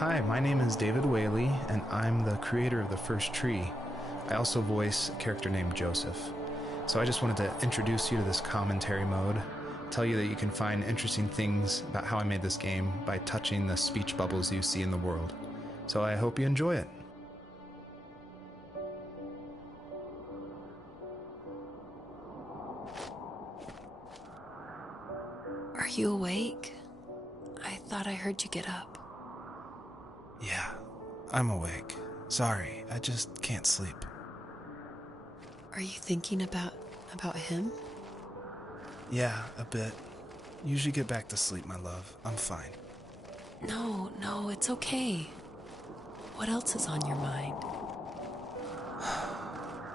Hi, my name is David Whaley, and I'm the creator of The First Tree. I also voice a character named Joseph. So I just wanted to introduce you to this commentary mode, tell you that you can find interesting things about how I made this game by touching the speech bubbles you see in the world. So I hope you enjoy it. Are you awake? I thought I heard you get up. Yeah, I'm awake. Sorry, I just can't sleep. Are you thinking about him? Yeah, a bit. Usually get back to sleep, my love. I'm fine. No, it's okay. What else is on your mind?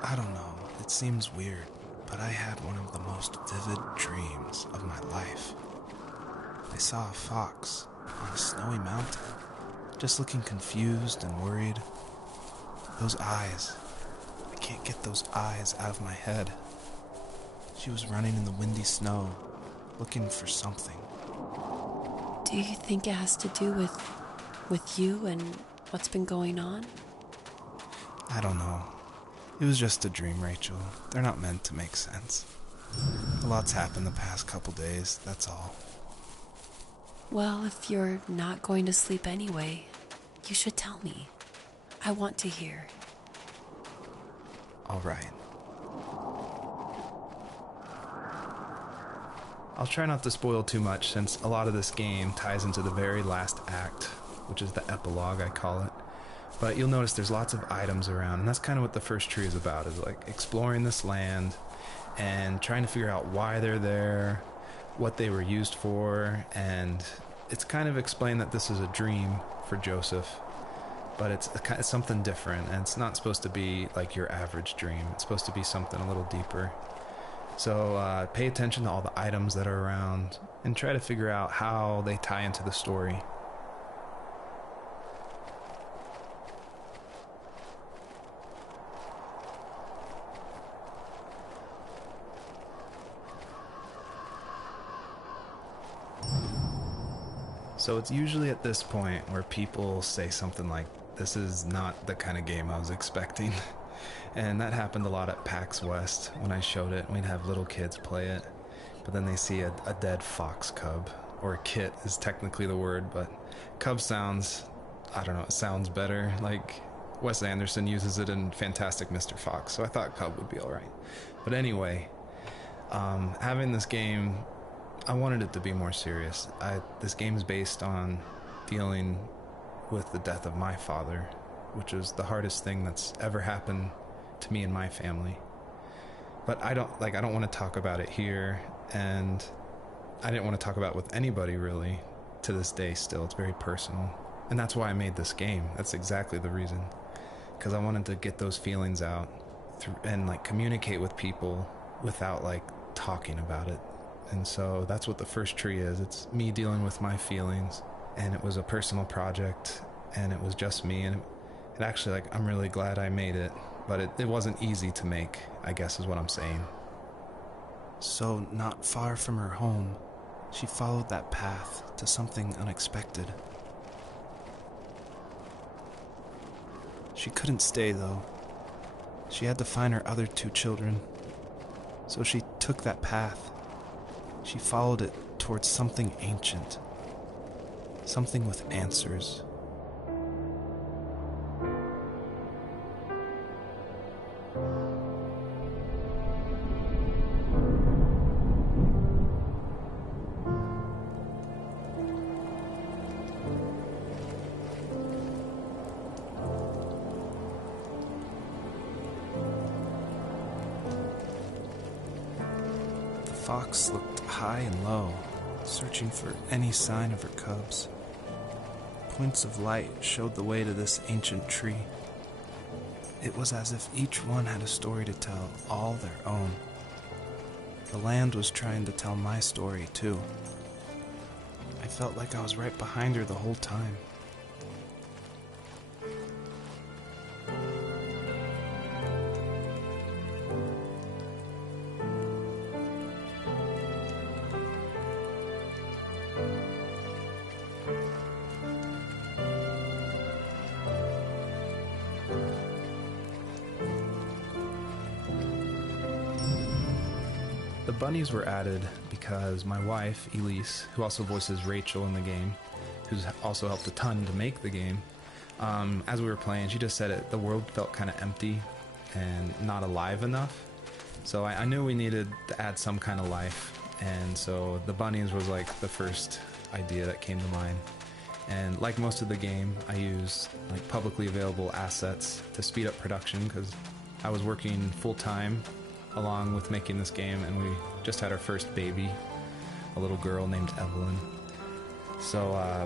I don't know. It seems weird, but I had one of the most vivid dreams of my life. I saw a fox on a snowy mountain, just looking confused and worried. Those eyes. I can't get those eyes out of my head. She was running in the windy snow, looking for something. Do you think it has to do with you and what's been going on? I don't know. It was just a dream, Rachel. They're not meant to make sense. A lot's happened the past couple days, that's all. Well, if you're not going to sleep anyway, you should tell me. I want to hear. All right. I'll try not to spoil too much since a lot of this game ties into the very last act, which is the epilogue, I call it. But you'll notice there's lots of items around, and that's kind of what the first tree is about, is like exploring this land and trying to figure out why they're there, what they were used for, and it's kind of explained that this is a dream for Joseph, but it's something different, and it's not supposed to be like your average dream. It's supposed to be something a little deeper. So pay attention to all the items that are around and try to figure out how they tie into the story. So it's usually at this point where people say something like, "This is not the kind of game I was expecting." And that happened a lot at PAX West when I showed it. We'd have little kids play it, but then they see a dead fox cub, or a kit is technically the word, but cub sounds, I don't know, it sounds better. Like Wes Anderson uses it in Fantastic Mr. Fox, so I thought cub would be alright. But anyway, having this game, I wanted it to be more serious. This game is based on dealing with the death of my father, which is the hardest thing that's ever happened to me and my family. But I don't want to talk about it here, and I didn't want to talk about it with anybody really to this day still. It's very personal. And that's why I made this game. That's exactly the reason. Because I wanted to get those feelings out and like communicate with people without like talking about it. And so that's what The First Tree is. It's me dealing with my feelings, and it was a personal project, and it was just me, and it actually, like, I'm really glad I made it, but it wasn't easy to make, I guess is what I'm saying. So, not far from her home, she followed that path to something unexpected. She couldn't stay, though. She had to find her other 2 children. So she took that path. She followed it towards something ancient. Something with answers. The fox looked high and low, searching for any sign of her cubs. Points of light showed the way to this ancient tree. It was as if each one had a story to tell, all their own. The land was trying to tell my story, too. I felt like I was right behind her the whole time. The bunnies were added because my wife, Elise, who also voices Rachel in the game, who's also helped a ton to make the game, as we were playing, she just said the world felt kind of empty and not alive enough. So I knew we needed to add some kind of life, and so the bunnies was like the first idea that came to mind. And like most of the game, I used like publicly available assets to speed up production because I was working full-time along with making this game, and we just had our first baby, a little girl named Evelyn. So I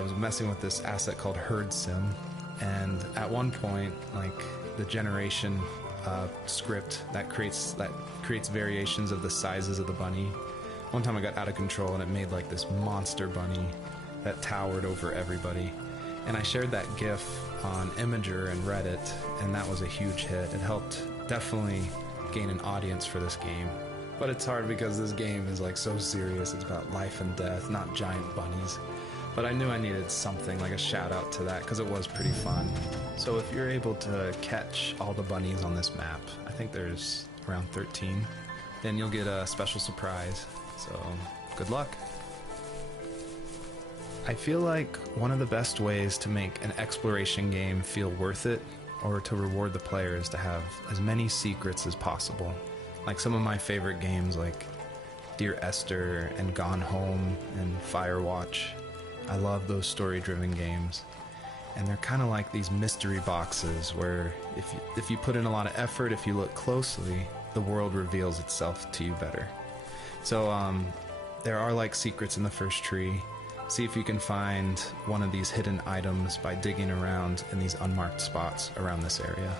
was messing with this asset called Herd Sim, and at one point, like the generation script that creates variations of the sizes of the bunny. One time I got out of control and it made like this monster bunny that towered over everybody. And I shared that GIF on Imager and Reddit, and that was a huge hit. It helped definitely gain an audience for this game. But it's hard because this game is like so serious. It's about life and death, not giant bunnies. But I knew I needed something, like a shout out to that, because it was pretty fun. So if you're able to catch all the bunnies on this map, I think there's around 13, then you'll get a special surprise. So good luck. I feel like one of the best ways to make an exploration game feel worth it, or to reward the player, is to have as many secrets as possible. Like some of my favorite games like Dear Esther and Gone Home and Firewatch. I love those story-driven games. And they're kind of like these mystery boxes where if you put in a lot of effort, if you look closely, the world reveals itself to you better. So there are like secrets in the first tree. See if you can find one of these hidden items by digging around in these unmarked spots around this area.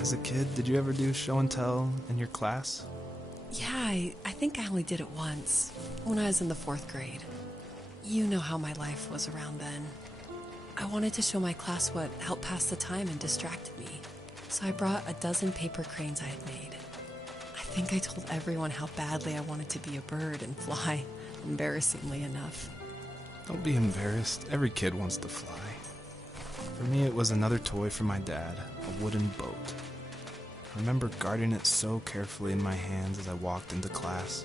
As a kid, did you ever do show and tell in your class? Yeah, I think I only did it once, when I was in the 4th grade. You know how my life was around then. I wanted to show my class what helped pass the time and distracted me, so I brought a dozen paper cranes I had made. I think I told everyone how badly I wanted to be a bird and fly, embarrassingly enough. Don't be embarrassed. Every kid wants to fly. For me, it was another toy from my dad, a wooden boat. I remember guarding it so carefully in my hands as I walked into class.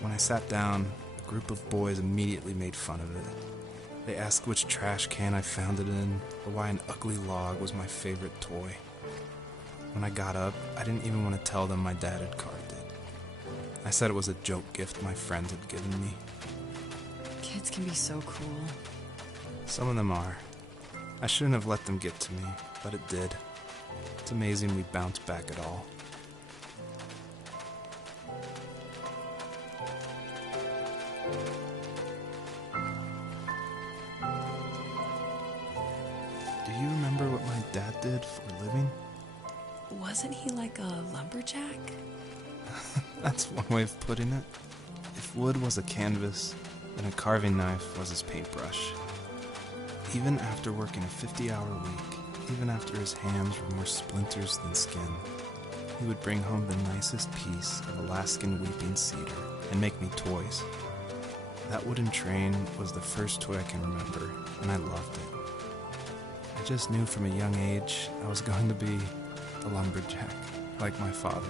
When I sat down, a group of boys immediately made fun of it. They asked which trash can I found it in, or why an ugly log was my favorite toy. When I got up, I didn't even want to tell them my dad had carved it. I said it was a joke gift my friends had given me. Kids can be so cruel. Some of them are. I shouldn't have let them get to me, but it did. It's amazing we bounced back at all. Do you remember what my dad did for a living? Wasn't he like a lumberjack? That's one way of putting it. If wood was a canvas, then a carving knife was his paintbrush. Even after working a 50-hour week, even after his hands were more splinters than skin, he would bring home the nicest piece of Alaskan weeping cedar and make me toys. That wooden train was the first toy I can remember, and I loved it. I just knew from a young age I was going to be a lumberjack, like my father.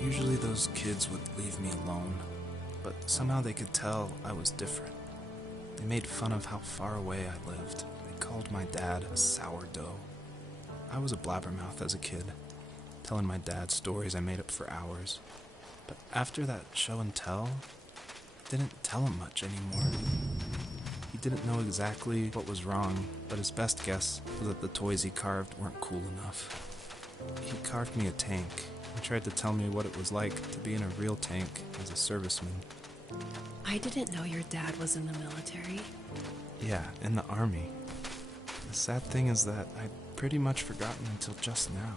Usually those kids would leave me alone, but somehow they could tell I was different. They made fun of how far away I lived. They called my dad a sourdough. I was a blabbermouth as a kid, telling my dad stories I made up for hours. But after that show and tell, I didn't tell him much anymore. He didn't know exactly what was wrong, but his best guess was that the toys he carved weren't cool enough. He carved me a tank and tried to tell me what it was like to be in a real tank as a serviceman. I didn't know your dad was in the military. Yeah, in the army. The sad thing is that I'd pretty much forgotten until just now.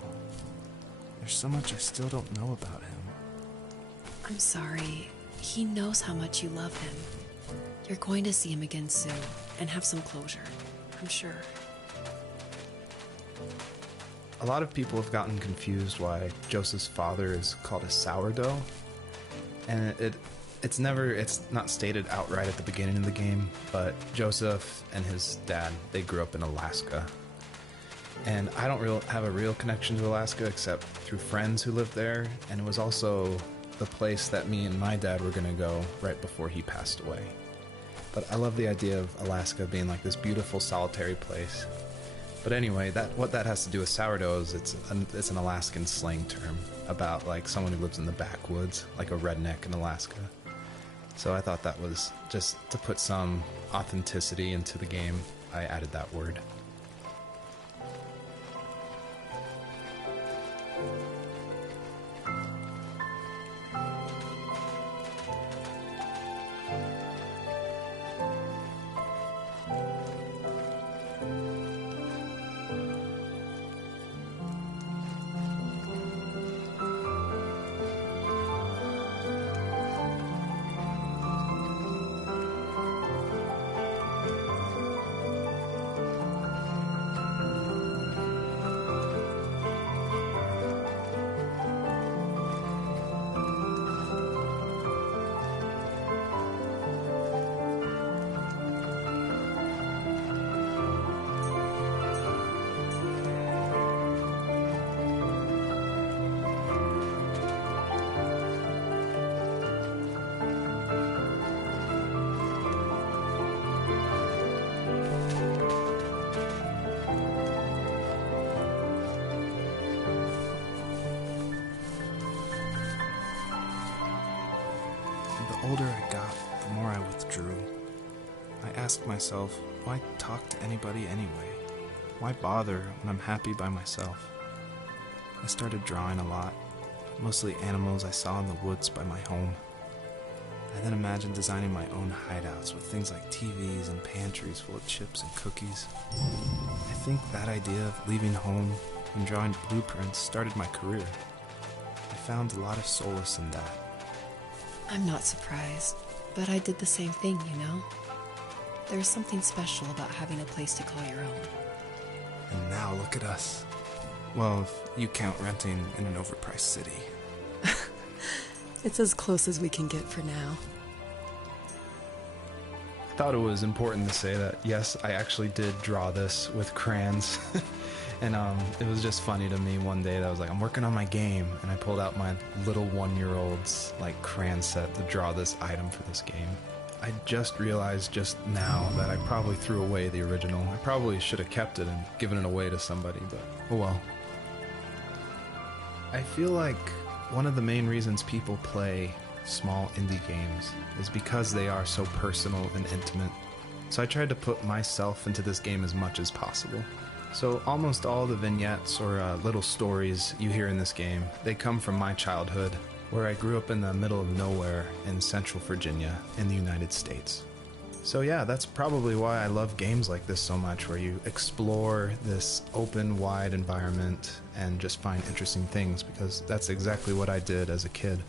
There's so much I still don't know about him. I'm sorry. He knows how much you love him. You're going to see him again soon and have some closure, I'm sure. A lot of people have gotten confused why Joseph's father is called a sourdough, and it's not stated outright at the beginning of the game, but Joseph and his dad, they grew up in Alaska. And I don't have a real connection to Alaska except through friends who lived there, and it was also the place that me and my dad were going to go right before he passed away. But I love the idea of Alaska being like this beautiful solitary place. But anyway, what that has to do with sourdough is it's an Alaskan slang term about like someone who lives in the backwoods, like a redneck in Alaska. So I thought that was just to put some authenticity into the game, I added that word. ask myself, why talk to anybody anyway? Why bother when I'm happy by myself? I started drawing a lot, mostly animals I saw in the woods by my home. I then imagined designing my own hideouts with things like TVs and pantries full of chips and cookies. I think that idea of leaving home and drawing blueprints started my career. I found a lot of solace in that. I'm not surprised, but I did the same thing, you know? There's something special about having a place to call your own. And now look at us. Well, if you count renting in an overpriced city. It's as close as we can get for now. I thought it was important to say that, yes, I actually did draw this with crayons. And it was just funny to me one day that I was like, I'm working on my game, and I pulled out my little 1-year-old's like crayon set to draw this item for this game. I just realized just now that I probably threw away the original. I probably should have kept it and given it away to somebody, but oh well. I feel like one of the main reasons people play small indie games is because they are so personal and intimate. So I tried to put myself into this game as much as possible. So almost all the vignettes or little stories you hear in this game, they come from my childhood, where I grew up in the middle of nowhere in Central Virginia in the United States. So yeah, that's probably why I love games like this so much, where you explore this open, wide environment and just find interesting things, because that's exactly what I did as a kid.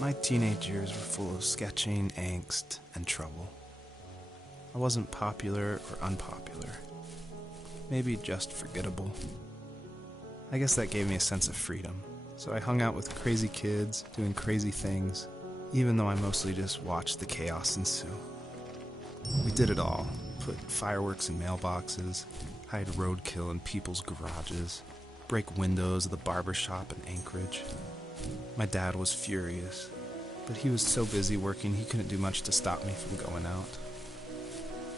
My teenage years were full of sketching, angst, and trouble. I wasn't popular or unpopular. Maybe just forgettable. I guess that gave me a sense of freedom. So I hung out with crazy kids, doing crazy things, even though I mostly just watched the chaos ensue. We did it all. Put fireworks in mailboxes, hide roadkill in people's garages, break windows of the barber shop in Anchorage. My dad was furious, but he was so busy working he couldn't do much to stop me from going out.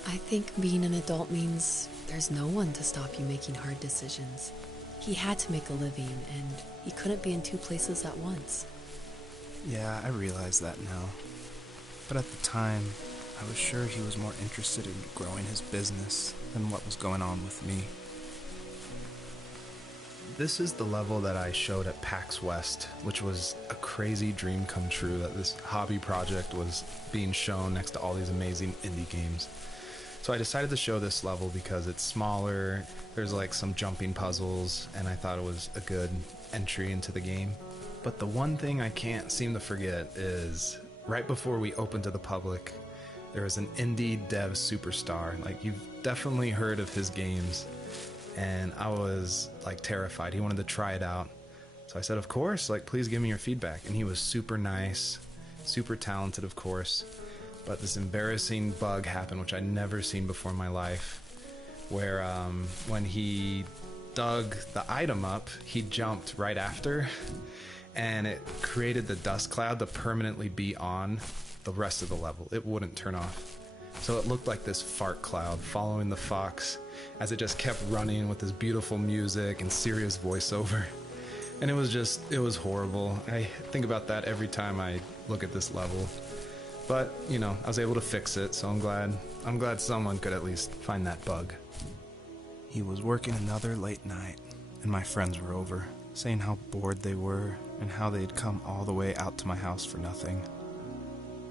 I think being an adult means there's no one to stop you making hard decisions. He had to make a living, and he couldn't be in two places at once. Yeah, I realize that now. But at the time, I was sure he was more interested in growing his business than what was going on with me. This is the level that I showed at PAX West, which was a crazy dream come true, that this hobby project was being shown next to all these amazing indie games. So I decided to show this level because it's smaller, there's like some jumping puzzles, and I thought it was a good entry into the game. But the one thing I can't seem to forget is right before we opened to the public, there was an indie dev superstar. Like, you've definitely heard of his games, and I was like terrified. He wanted to try it out. So I said, of course, like, please give me your feedback. And he was super nice, super talented, of course. But this embarrassing bug happened, which I'd never seen before in my life, where when he dug the item up, he jumped right after, and it created the dust cloud to permanently be on the rest of the level. It wouldn't turn off. So it looked like this fart cloud following the fox as it just kept running with this beautiful music and serious voiceover. And it was horrible. I think about that every time I look at this level. But, you know, I was able to fix it, so I'm glad someone could at least find that bug. He was working another late night, and my friends were over, saying how bored they were and how they'd come all the way out to my house for nothing.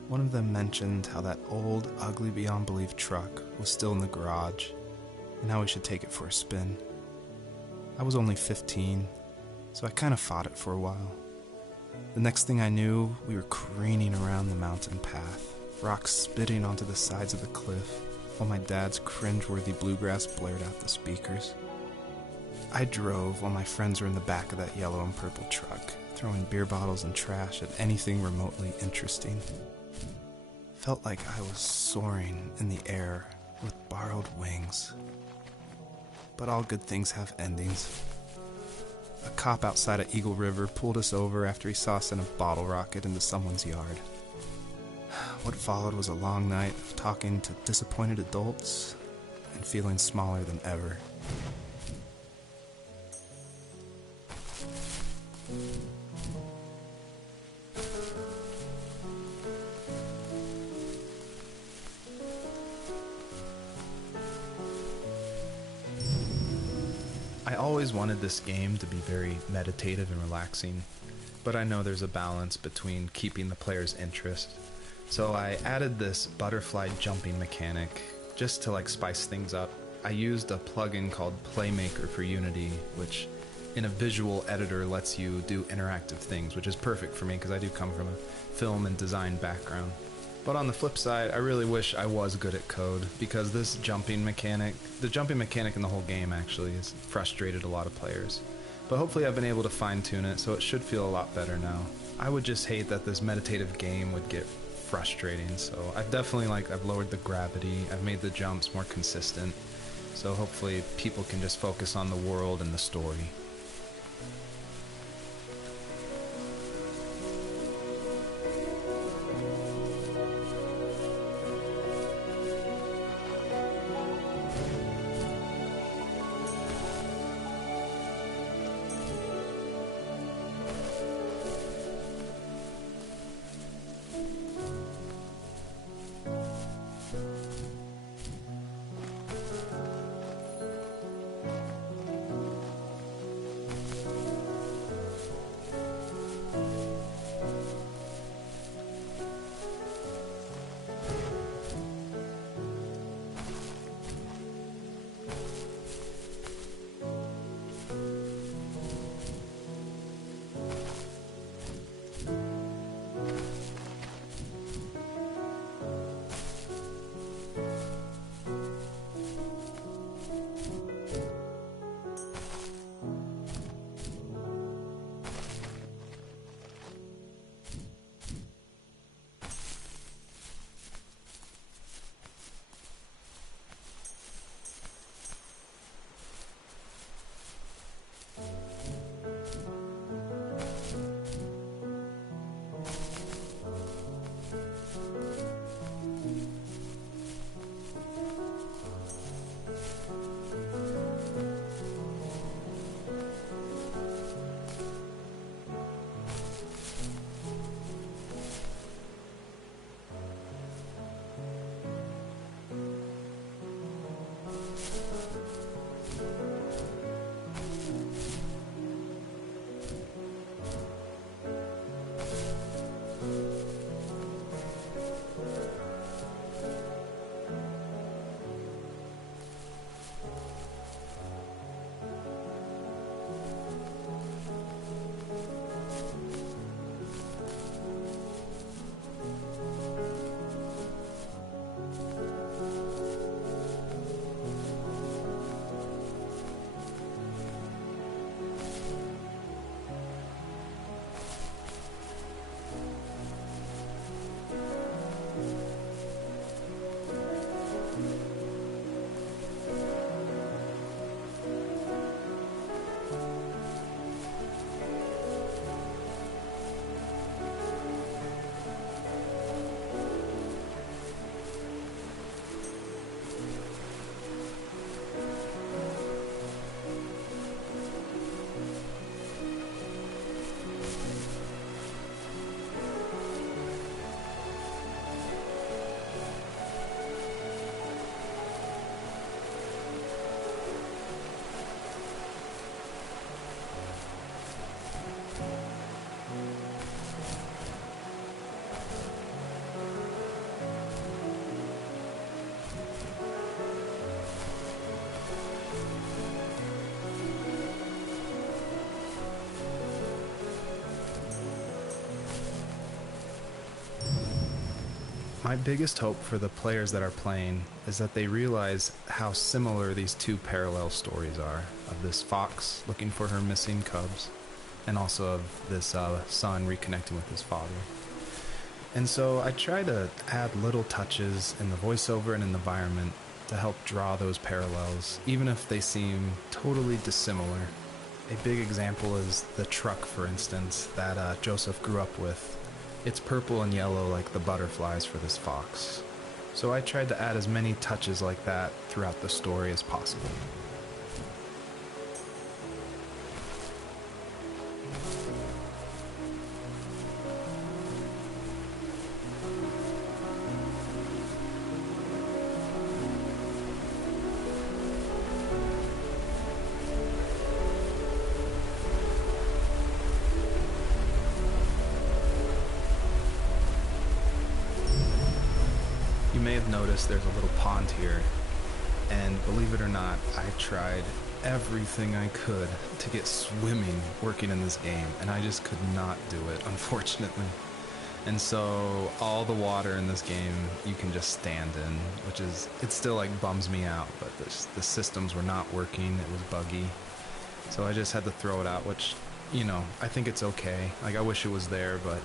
One of them mentioned how that old, ugly beyond belief truck was still in the garage, and how we should take it for a spin. I was only 15, so I kind of fought it for a while. The next thing I knew, we were careening around the mountain path, rocks spitting onto the sides of the cliff, while my dad's cringeworthy bluegrass blared out the speakers. I drove while my friends were in the back of that yellow and purple truck, throwing beer bottles and trash at anything remotely interesting. Felt like I was soaring in the air with borrowed wings. But all good things have endings. A cop outside of Eagle River pulled us over after he saw us send a bottle rocket into someone's yard. What followed was a long night of talking to disappointed adults and feeling smaller than ever. I always wanted this game to be very meditative and relaxing, but I know there's a balance between keeping the player's interest. So I added this butterfly jumping mechanic just to like spice things up. I used a plugin called Playmaker for Unity, which in a visual editor lets you do interactive things, which is perfect for me because I do come from a film and design background. But on the flip side, I really wish I was good at code, because this jumping mechanic, the jumping mechanic in the whole game actually, has frustrated a lot of players. But hopefully I've been able to fine-tune it, so it should feel a lot better now. I would just hate that this meditative game would get frustrating, so I've lowered the gravity, I've made the jumps more consistent, so hopefully people can just focus on the world and the story. My biggest hope for the players that are playing is that they realize how similar these two parallel stories are, of this fox looking for her missing cubs, and also of this son reconnecting with his father. And so I try to add little touches in the voiceover and in the environment to help draw those parallels, even if they seem totally dissimilar. A big example is the truck, for instance, that Joseph grew up with. It's purple and yellow like the butterflies for this fox. So I tried to add as many touches like that throughout the story as possible. You may have noticed there's a little pond here, and believe it or not, I tried everything I could to get swimming working in this game, and I just could not do it, unfortunately. And so all the water in this game you can just stand in, which is, it still like bums me out, but the systems were not working, it was buggy. So I just had to throw it out, which, you know, I think it's okay. Like, I wish it was there, but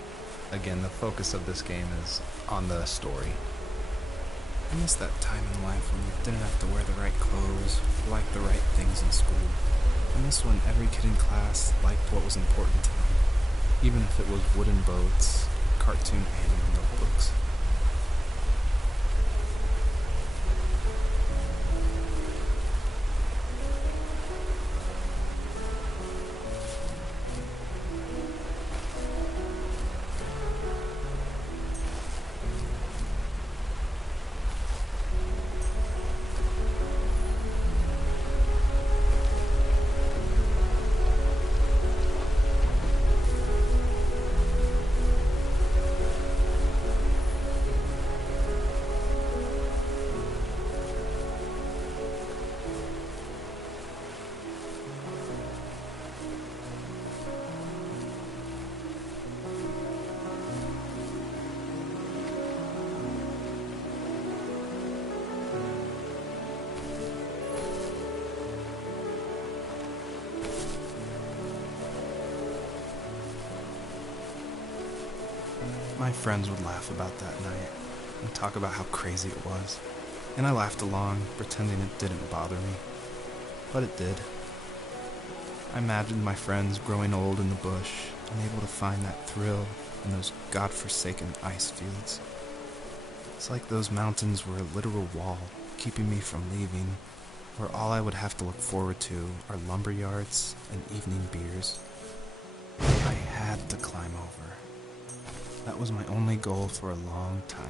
again, the focus of this game is on the story. I miss that time in life when you didn't have to wear the right clothes, or like the right things in school. I miss when every kid in class liked what was important to them, even if it was wooden boats, cartoon anime notebooks. My friends would laugh about that night and talk about how crazy it was, and I laughed along, pretending it didn't bother me. But it did. I imagined my friends growing old in the bush, unable to find that thrill in those godforsaken ice fields. It's like those mountains were a literal wall, keeping me from leaving, where all I would have to look forward to are lumber yards and evening beers. I had to climb over. That was my only goal for a long time.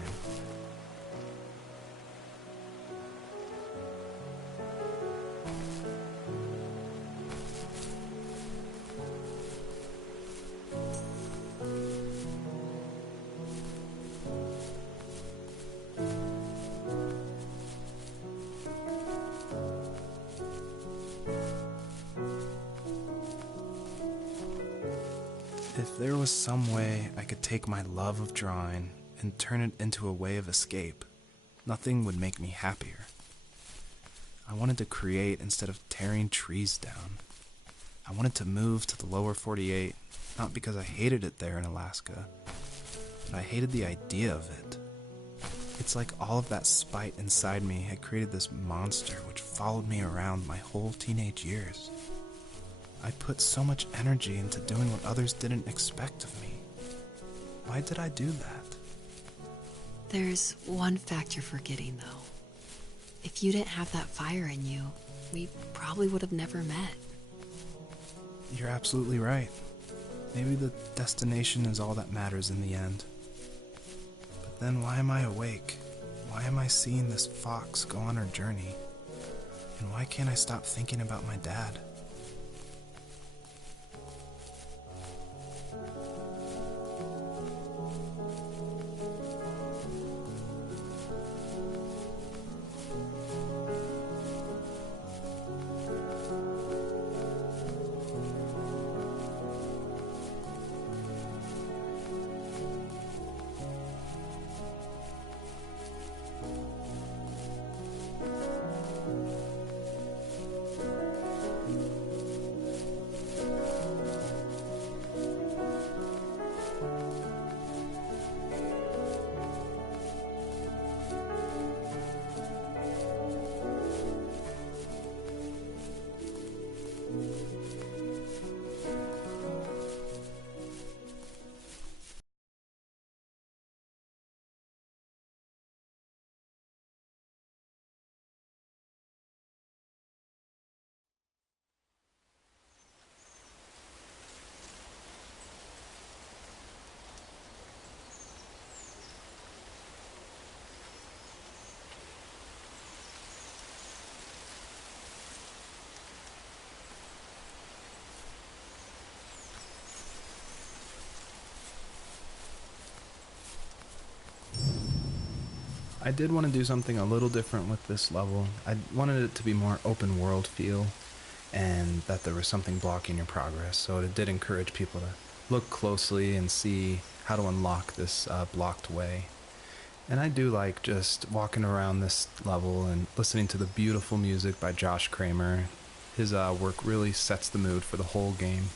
If there was some way I could take my love of drawing and turn it into a way of escape, nothing would make me happier. I wanted to create instead of tearing trees down. I wanted to move to the lower 48, not because I hated it there in Alaska, but I hated the idea of it. It's like all of that spite inside me had created this monster which followed me around my whole teenage years. I put so much energy into doing what others didn't expect of me. Why did I do that? There's one fact you're forgetting, though. If you didn't have that fire in you, we probably would have never met. You're absolutely right. Maybe the destination is all that matters in the end. But then why am I awake? Why am I seeing this fox go on her journey? And why can't I stop thinking about my dad? I did want to do something a little different with this level. I wanted it to be more open world feel, and that there was something blocking your progress. So it did encourage people to look closely and see how to unlock this blocked way. And I do like just walking around this level and listening to the beautiful music by Josh Kramer. His work really sets the mood for the whole game.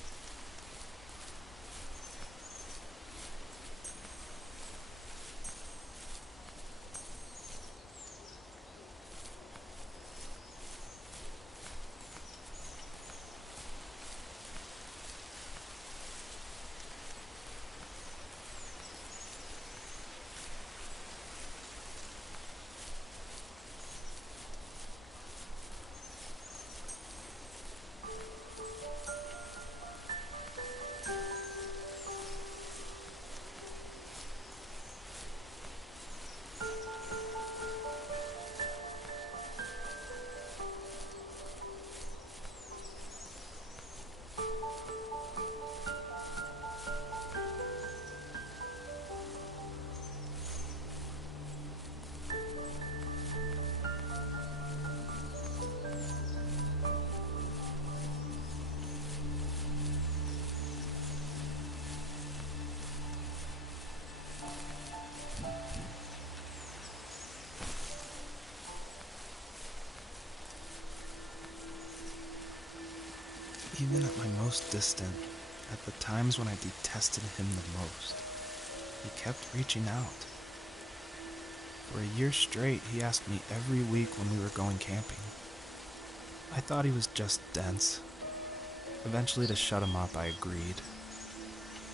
Even at my most distant, at the times when I detested him the most, he kept reaching out. For a year straight, he asked me every week when we were going camping. I thought he was just dense. Eventually, to shut him up, I agreed.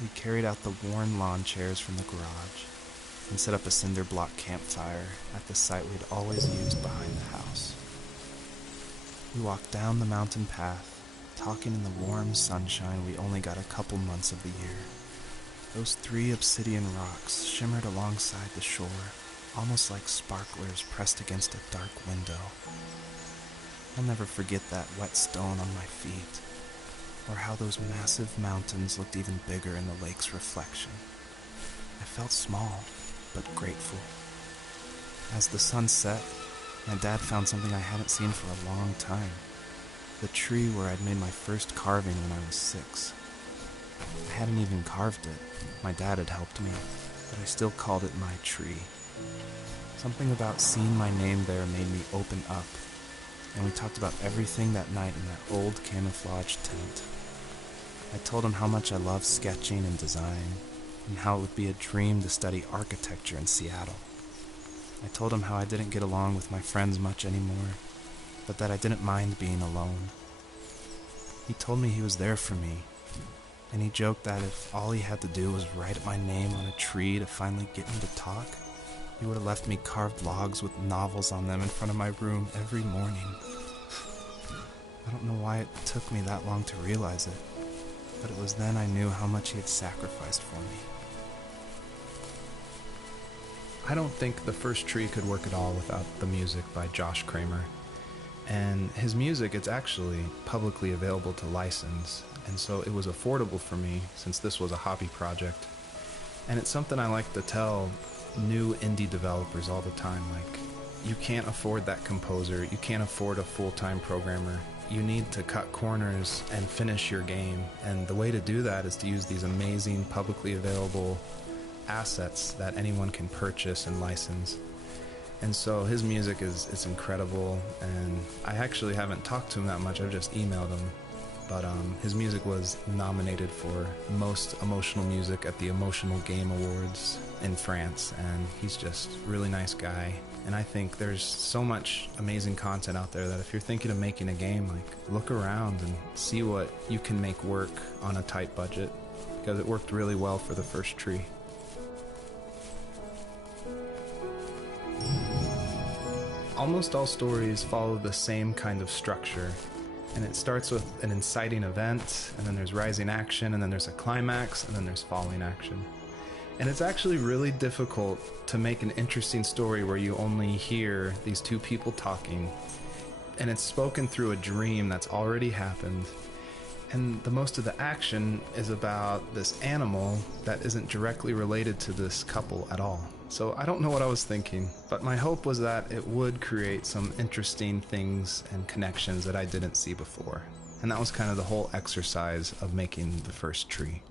We carried out the worn lawn chairs from the garage and set up a cinder block campfire at the site we'd always used behind the house. We walked down the mountain path, talking in the warm sunshine we only got a couple months of the year. Those 3 obsidian rocks shimmered alongside the shore, almost like sparklers pressed against a dark window. I'll never forget that wet stone on my feet, or how those massive mountains looked even bigger in the lake's reflection. I felt small, but grateful. As the sun set, my dad found something I hadn't seen for a long time. The tree where I'd made my first carving when I was 6. I hadn't even carved it. My dad had helped me, but I still called it my tree. Something about seeing my name there made me open up, and we talked about everything that night in that old camouflage tent. I told him how much I loved sketching and design, and how it would be a dream to study architecture in Seattle. I told him how I didn't get along with my friends much anymore, but that I didn't mind being alone. He told me he was there for me, and he joked that if all he had to do was write my name on a tree to finally get me to talk, he would have left me carved logs with novels on them in front of my room every morning. I don't know why it took me that long to realize it, but it was then I knew how much he had sacrificed for me. I don't think the first tree could work at all without the music by Josh Kramer. And his music, it's actually publicly available to license, and so it was affordable for me since this was a hobby project. And it's something I like to tell new indie developers all the time, like, you can't afford that composer, you can't afford a full-time programmer. You need to cut corners and finish your game, and the way to do that is to use these amazing publicly available assets that anyone can purchase and license. And so his music is incredible, and I actually haven't talked to him that much, I've just emailed him. But his music was nominated for Most Emotional Music at the Emotional Game Awards in France, and he's just a really nice guy. And I think there's so much amazing content out there that if you're thinking of making a game, like, look around and see what you can make work on a tight budget, because it worked really well for the first tree. Almost all stories follow the same kind of structure, and it starts with an inciting event, and then there's rising action, and then there's a climax, and then there's falling action. And it's actually really difficult to make an interesting story where you only hear these 2 people talking, and it's spoken through a dream that's already happened, And the most of the action is about this animal that isn't directly related to this couple at all. So I don't know what I was thinking, but my hope was that it would create some interesting things and connections that I didn't see before. And that was kind of the whole exercise of making the first tree.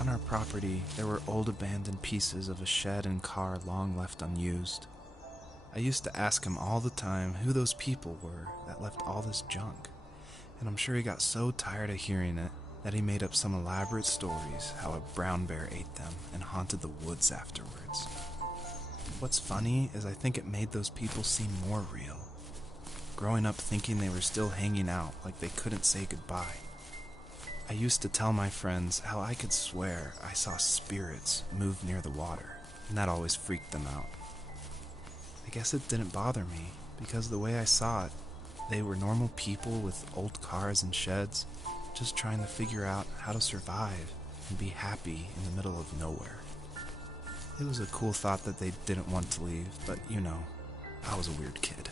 On our property, there were old abandoned pieces of a shed and car long left unused. I used to ask him all the time who those people were that left all this junk, and I'm sure he got so tired of hearing it that he made up some elaborate stories how a brown bear ate them and haunted the woods afterwards. What's funny is I think it made those people seem more real, growing up thinking they were still hanging out like they couldn't say goodbye. I used to tell my friends how I could swear I saw spirits move near the water, and that always freaked them out. I guess it didn't bother me, because the way I saw it, they were normal people with old cars and sheds, just trying to figure out how to survive and be happy in the middle of nowhere. It was a cool thought that they didn't want to leave, but you know, I was a weird kid.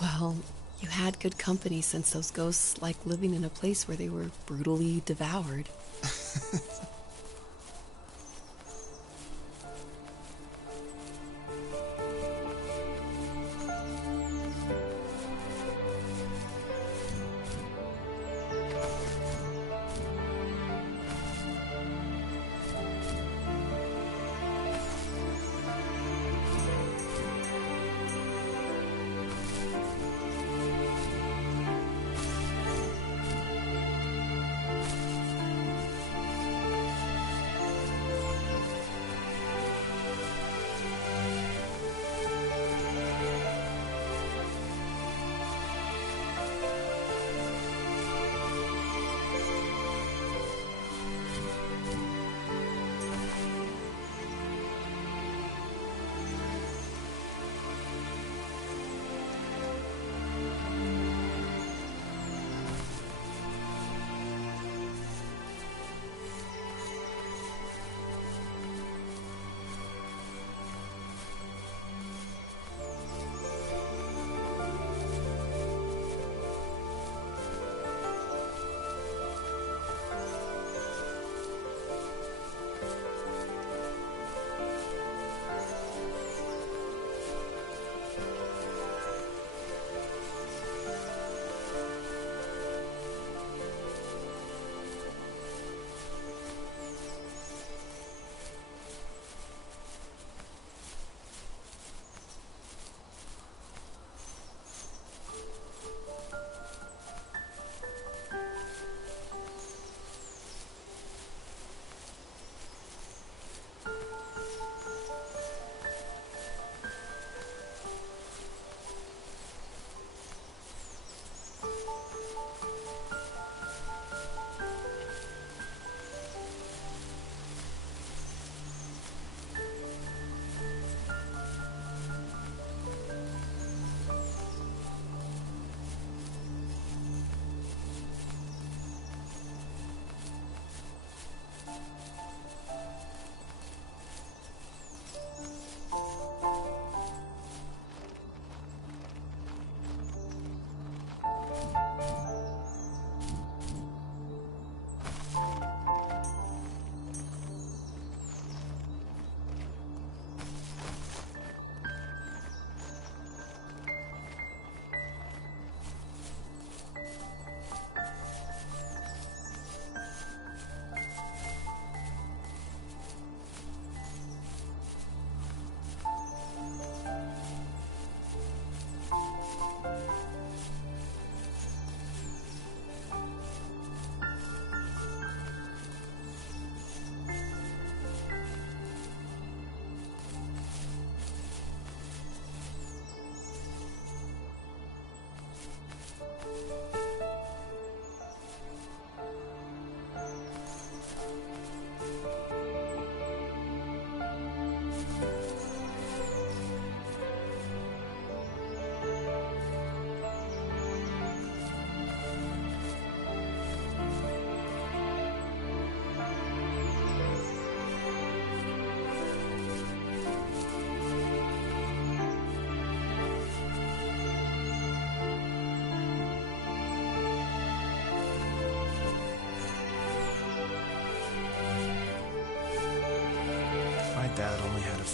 Well, you had good company since those ghosts like living in a place where they were brutally devoured.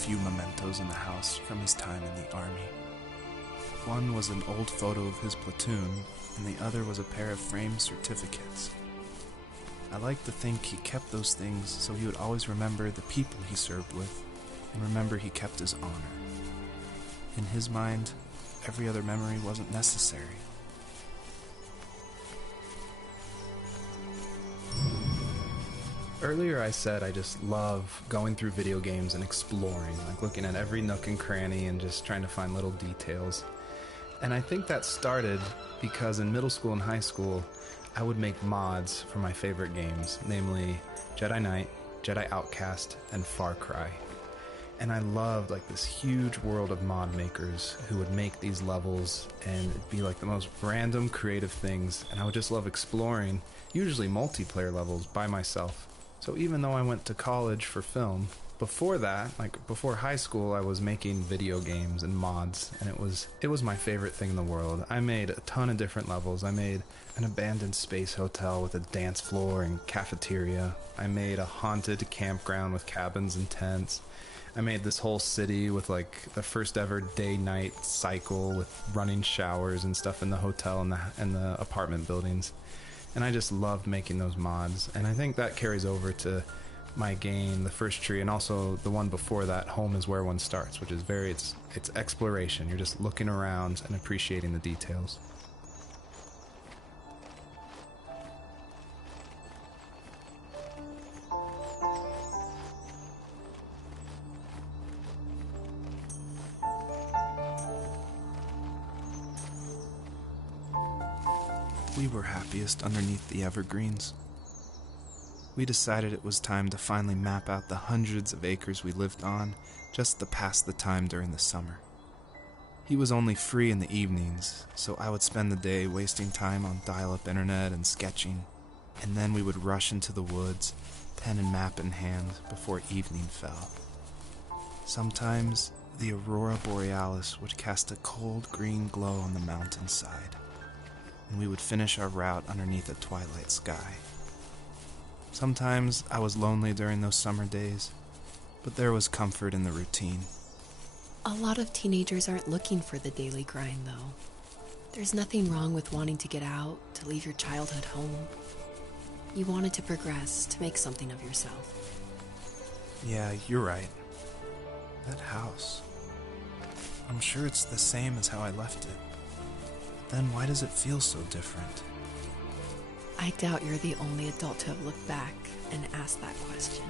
few mementos in the house from his time in the army. One was an old photo of his platoon, and the other was a pair of framed certificates. I like to think he kept those things so he would always remember the people he served with, and remember he kept his honor. In his mind, every other memory wasn't necessary. Earlier I said I just love going through video games and exploring, like looking at every nook and cranny and just trying to find little details. And I think that started because in middle school and high school, I would make mods for my favorite games, namely Jedi Knight, Jedi Outcast, and Far Cry. And I loved like this huge world of mod makers who would make these levels, and it'd be like the most random creative things, and I would just love exploring, usually multiplayer levels by myself. So even though I went to college for film, before that, like before high school, I was making video games and mods, and it was my favorite thing in the world. I made a ton of different levels. I made an abandoned space hotel with a dance floor and cafeteria. I made a haunted campground with cabins and tents. I made this whole city with like the first ever day-night cycle with running showers and stuff in the hotel and the apartment buildings. And I just loved making those mods, and I think that carries over to my game, The First Tree, and also the one before that, Home is Where One Starts, which is it's exploration. You're just looking around and appreciating the details. We were happiest underneath the evergreens. We decided it was time to finally map out the hundreds of acres we lived on just to pass the time during the summer. He was only free in the evenings, so I would spend the day wasting time on dial-up internet and sketching, and then we would rush into the woods, pen and map in hand, before evening fell. Sometimes the aurora borealis would cast a cold green glow on the mountainside, and we would finish our route underneath a twilight sky. Sometimes I was lonely during those summer days, but there was comfort in the routine. A lot of teenagers aren't looking for the daily grind, though. There's nothing wrong with wanting to get out, to leave your childhood home. You wanted to progress, to make something of yourself. Yeah, you're right. That house. I'm sure it's the same as how I left it. Then why does it feel so different? I doubt you're the only adult to have looked back and asked that question.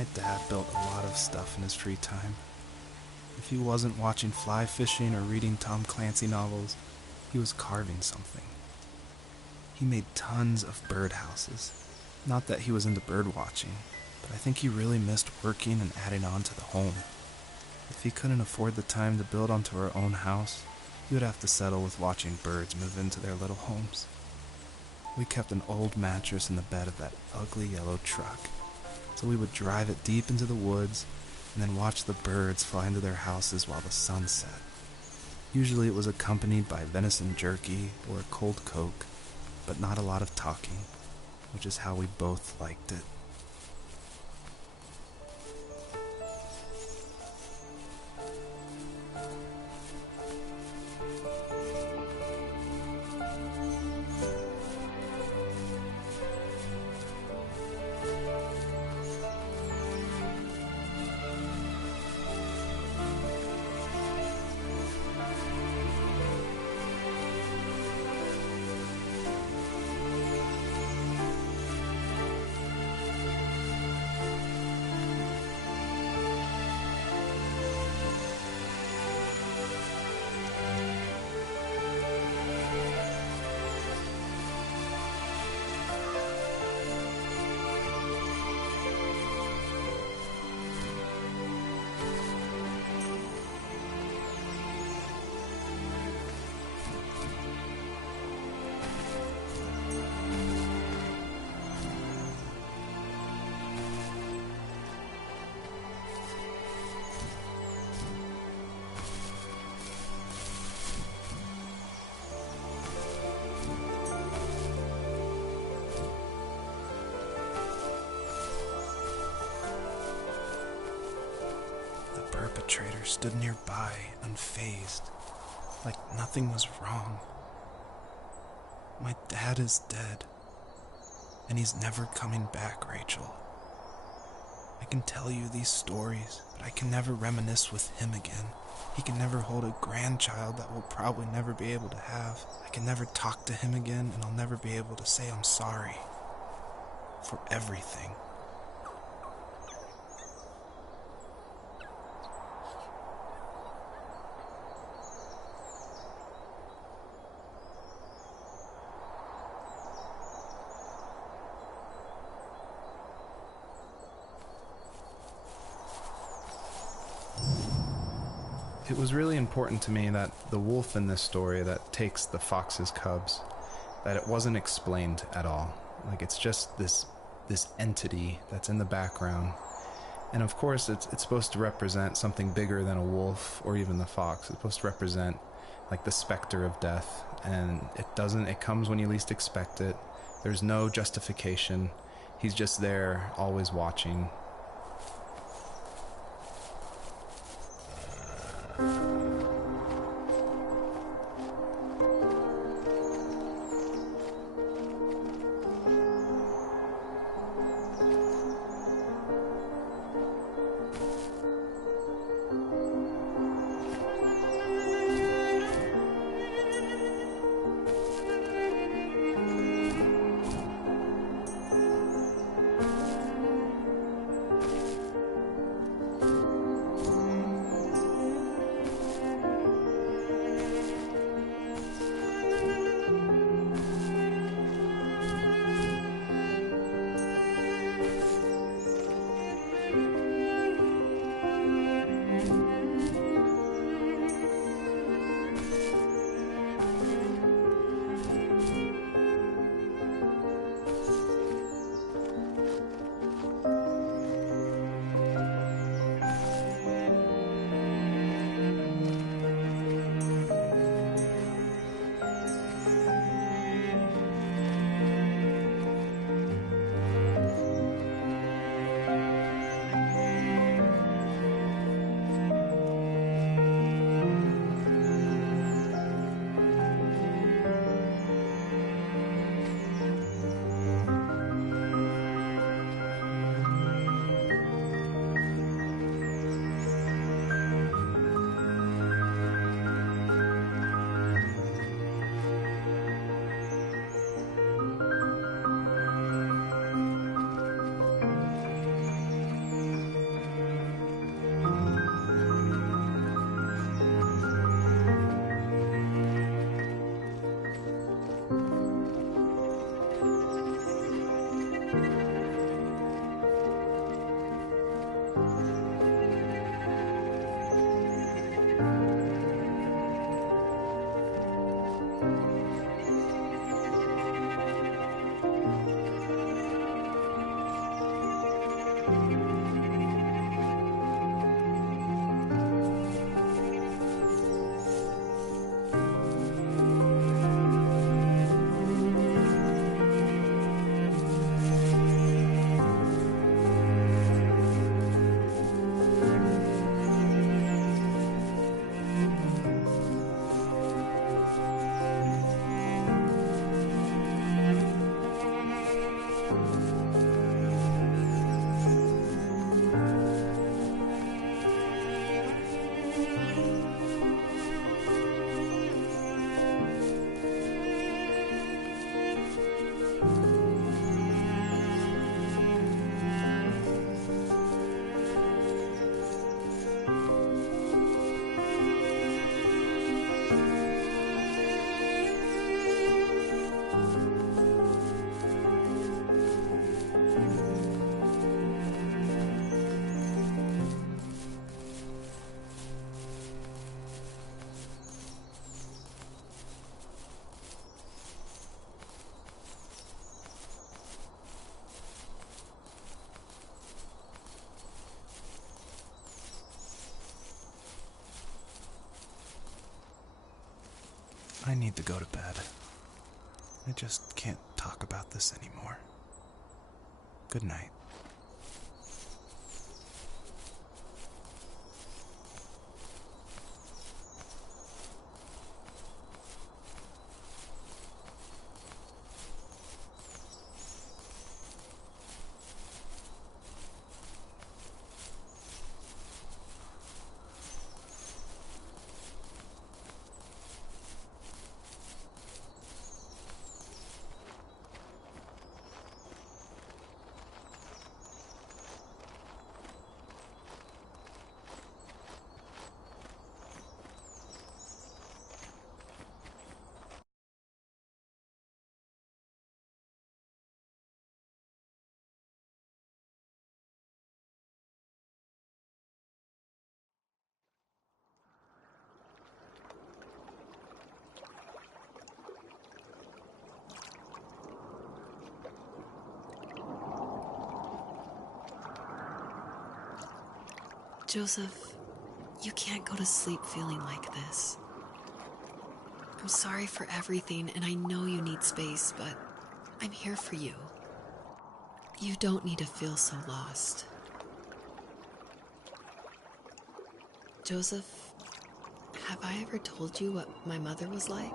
My dad built a lot of stuff in his free time. If he wasn't watching fly fishing or reading Tom Clancy novels, he was carving something. He made tons of birdhouses. Not that he was into bird watching, but I think he really missed working and adding on to the home. If he couldn't afford the time to build onto our own house, he would have to settle with watching birds move into their little homes. We kept an old mattress in the bed of that ugly yellow truck, so we would drive it deep into the woods and then watch the birds fly into their houses while the sun set. Usually it was accompanied by venison jerky or a cold Coke, but not a lot of talking, which is how we both liked it. The perpetrator stood nearby, unfazed, like nothing was wrong. My dad is dead, and he's never coming back, Rachel. I can tell you these stories, but I can never reminisce with him again. He can never hold a grandchild that we'll probably never be able to have. I can never talk to him again, and I'll never be able to say I'm sorry for everything. It was really important to me that the wolf in this story that takes the fox's cubs, that it wasn't explained at all. Like, it's just this entity that's in the background. And of course, it's supposed to represent something bigger than a wolf or even the fox. It's supposed to represent like the specter of death. And it comes when you least expect it. There's no justification. He's just there, always watching. I need to go to bed. I just can't talk about this anymore. Good night. Joseph, you can't go to sleep feeling like this. I'm sorry for everything, and I know you need space, but I'm here for you. You don't need to feel so lost. Joseph, have I ever told you what my mother was like?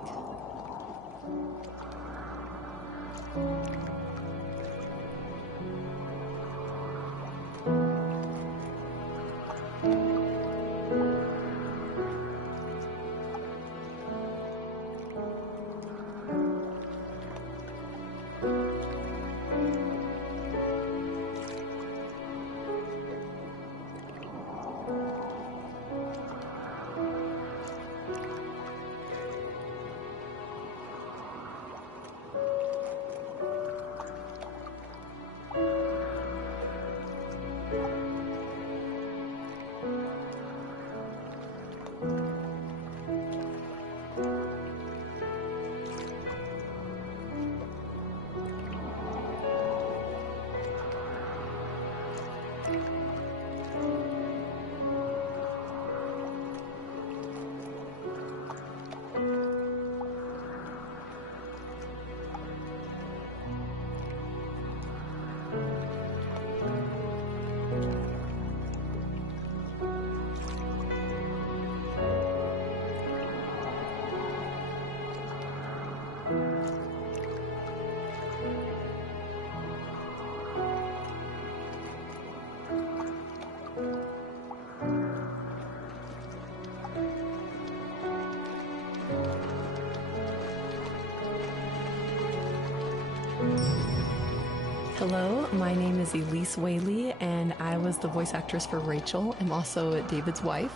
Hello, my name is Elise Whaley, and I was the voice actress for Rachel. I'm also David's wife,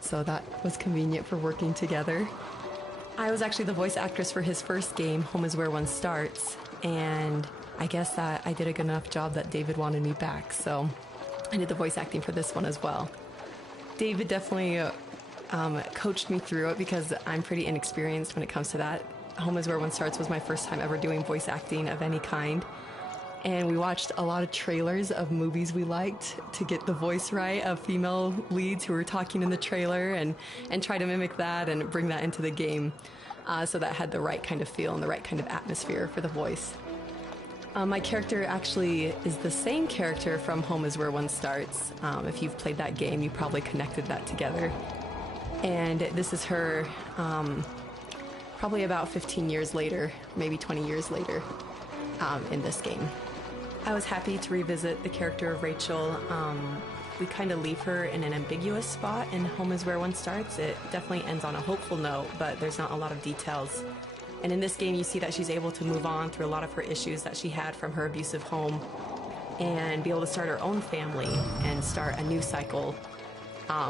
so that was convenient for working together. I was actually the voice actress for his first game, Home is Where One Starts, and I guess that I did a good enough job that David wanted me back, so I did the voice acting for this one as well. David definitely coached me through it because I'm pretty inexperienced when it comes to that. Home is Where One Starts was my first time ever doing voice acting of any kind. And we watched a lot of trailers of movies we liked to get the voice right of female leads who were talking in the trailer and try to mimic that and bring that into the game. So that had the right kind of feel and the right kind of atmosphere for the voice. My character actually is the same character from Home is Where One Starts. If you've played that game, you probably connected that together. And this is her probably about 15 years later, maybe 20 years later, in this game. I was happy to revisit the character of Rachel. We kind of leave her in an ambiguous spot in Home is Where One Starts. It definitely ends on a hopeful note, but there's not a lot of details. And in this game, you see that she's able to move on through a lot of her issues that she had from her abusive home and be able to start her own family and start a new cycle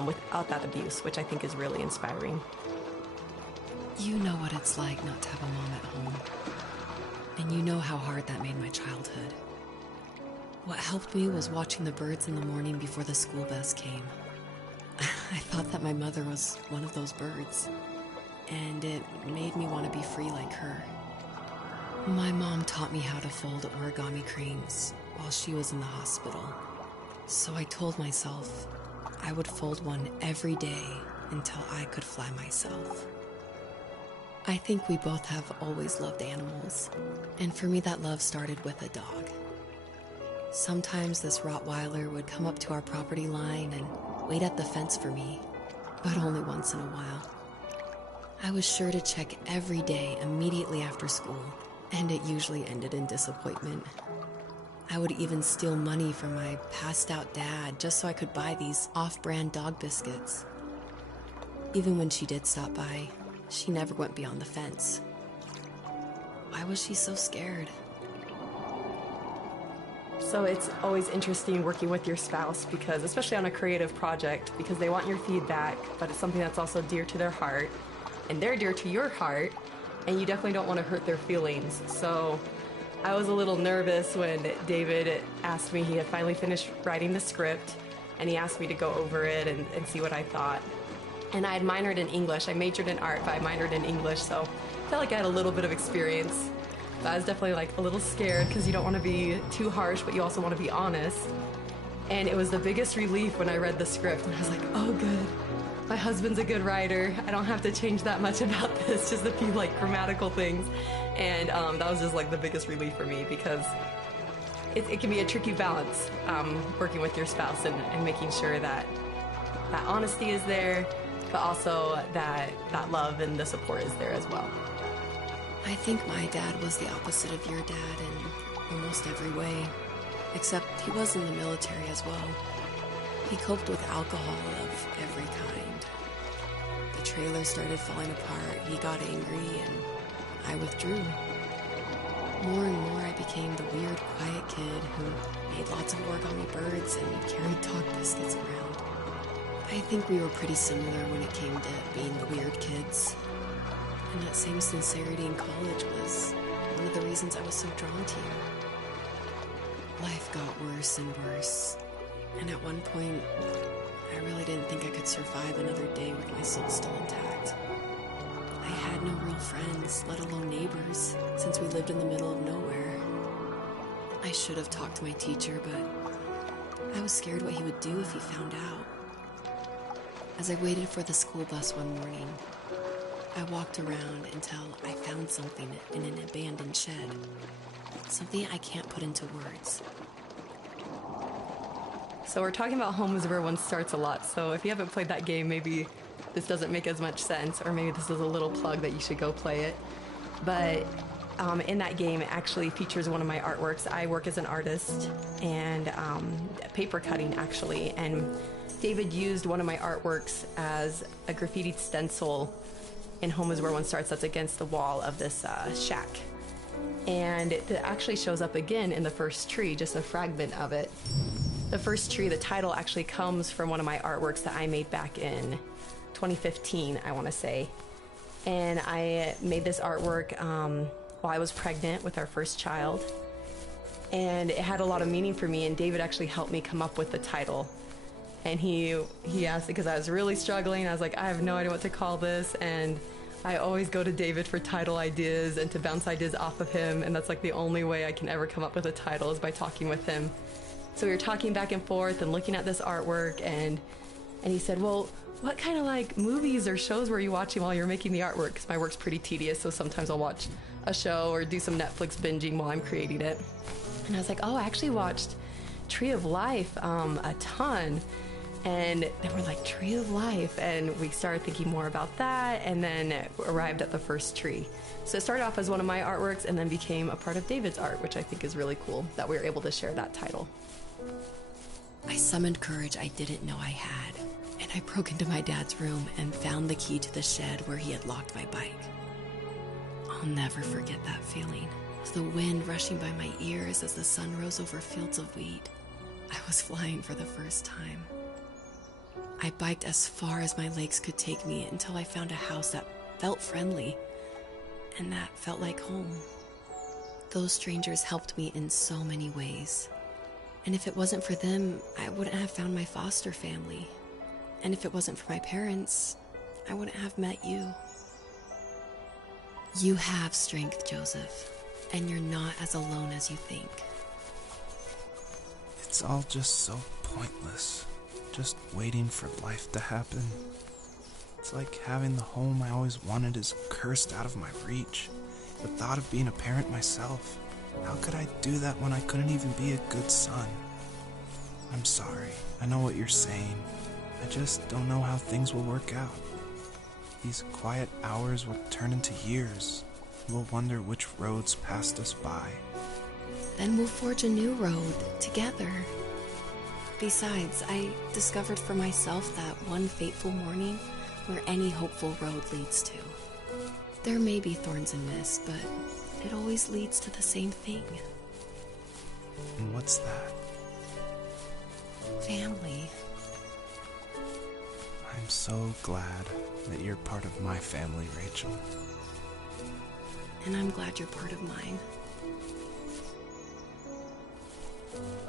without that abuse, which I think is really inspiring. You know what it's like not to have a mom at home. And you know how hard that made my childhood. What helped me was watching the birds in the morning before the school bus came. I thought that my mother was one of those birds, and it made me want to be free like her. My mom taught me how to fold origami cranes while she was in the hospital. So I told myself I would fold one every day until I could fly myself. I think we both have always loved animals, and for me that love started with a dog. Sometimes this Rottweiler would come up to our property line and wait at the fence for me, but only once in a while. I was sure to check every day immediately after school, and it usually ended in disappointment. I would even steal money from my passed-out dad just so I could buy these off-brand dog biscuits. Even when she did stop by, she never went beyond the fence. Why was she so scared? So it's always interesting working with your spouse because, especially on a creative project, because they want your feedback, but it's something that's also dear to their heart, and they're dear to your heart, and you definitely don't want to hurt their feelings. So I was a little nervous when David asked me, he had finally finished writing the script, and he asked me to go over it and see what I thought. And I had minored in English. I majored in art, but I minored in English, so I felt like I had a little bit of experience. But I was definitely like a little scared because you don't want to be too harsh, but you also want to be honest. And it was the biggest relief when I read the script, and I was like, oh, good. My husband's a good writer. I don't have to change that much about this, just a few like grammatical things. And that was just like the biggest relief for me because it can be a tricky balance working with your spouse and making sure that that honesty is there, but also that love and the support is there as well. I think my dad was the opposite of your dad in almost every way, except he was in the military as well. He coped with alcohol of every kind. The trailer started falling apart, he got angry, and I withdrew. More and more I became the weird, quiet kid who made lots of origami birds and carried dog biscuits around. I think we were pretty similar when it came to being the weird kids. And that same sincerity in college was one of the reasons I was so drawn to you. Life got worse and worse, and at one point, I really didn't think I could survive another day with my soul still intact. I had no real friends, let alone neighbors, since we lived in the middle of nowhere. I should have talked to my teacher, but I was scared what he would do if he found out. As I waited for the school bus one morning, I walked around until I found something in an abandoned shed. Something I can't put into words. So we're talking about Home is Where One Starts a lot, so if you haven't played that game, maybe this doesn't make as much sense, or maybe this is a little plug that you should go play it. But in that game, it actually features one of my artworks. I work as an artist and paper cutting, actually, and David used one of my artworks as a graffitied stencil in Home is Where One Starts that's against the wall of this shack. And it actually shows up again in the first tree, just a fragment of it. The first tree, the title actually comes from one of my artworks that I made back in 2015, I want to say. And I made this artwork while I was pregnant with our first child. And it had a lot of meaning for me, and David actually helped me come up with the title. And he asked, because I was really struggling, I was like, I have no idea what to call this, and I always go to David for title ideas and to bounce ideas off of him, and that's like the only way I can ever come up with a title is by talking with him. So we were talking back and forth and looking at this artwork, and he said, well, what kind of like movies or shows were you watching while you're making the artwork? Because my work's pretty tedious, so sometimes I'll watch a show or do some Netflix binging while I'm creating it. And I was like, oh, I actually watched Tree of Life a ton. And then we're like, Tree of Life, and we started thinking more about that, and then arrived at the first tree. So it started off as one of my artworks and then became a part of David's art, which I think is really cool that we were able to share that title. I summoned courage I didn't know I had, and I broke into my dad's room and found the key to the shed where he had locked my bike. I'll never forget that feeling, the wind rushing by my ears as the sun rose over fields of wheat. I was flying for the first time. I biked as far as my legs could take me until I found a house that felt friendly and that felt like home. Those strangers helped me in so many ways. And if it wasn't for them, I wouldn't have found my foster family. And if it wasn't for my parents, I wouldn't have met you. You have strength, Joseph, and you're not as alone as you think. It's all just so pointless. Just waiting for life to happen. It's like having the home I always wanted is cursed out of my reach. The thought of being a parent myself. How could I do that when I couldn't even be a good son? I'm sorry. I know what you're saying. I just don't know how things will work out. These quiet hours will turn into years. We'll wonder which roads passed us by. Then we'll forge a new road together. Besides, I discovered for myself that one fateful morning where any hopeful road leads to. There may be thorns and mist, but it always leads to the same thing. And what's that? Family. I'm so glad that you're part of my family, Rachel. And I'm glad you're part of mine.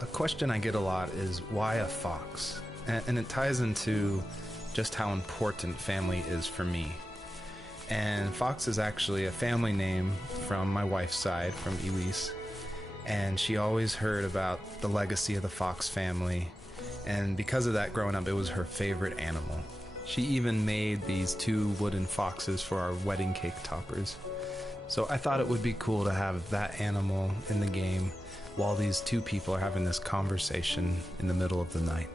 A question I get a lot is why a fox? And it ties into just how important family is for me. And Fox is actually a family name from my wife's side, from Elise. And she always heard about the legacy of the Fox family. And because of that, growing up, it was her favorite animal. She even made these 2 wooden foxes for our wedding cake toppers. So I thought it would be cool to have that animal in the game while these 2 people are having this conversation in the middle of the night.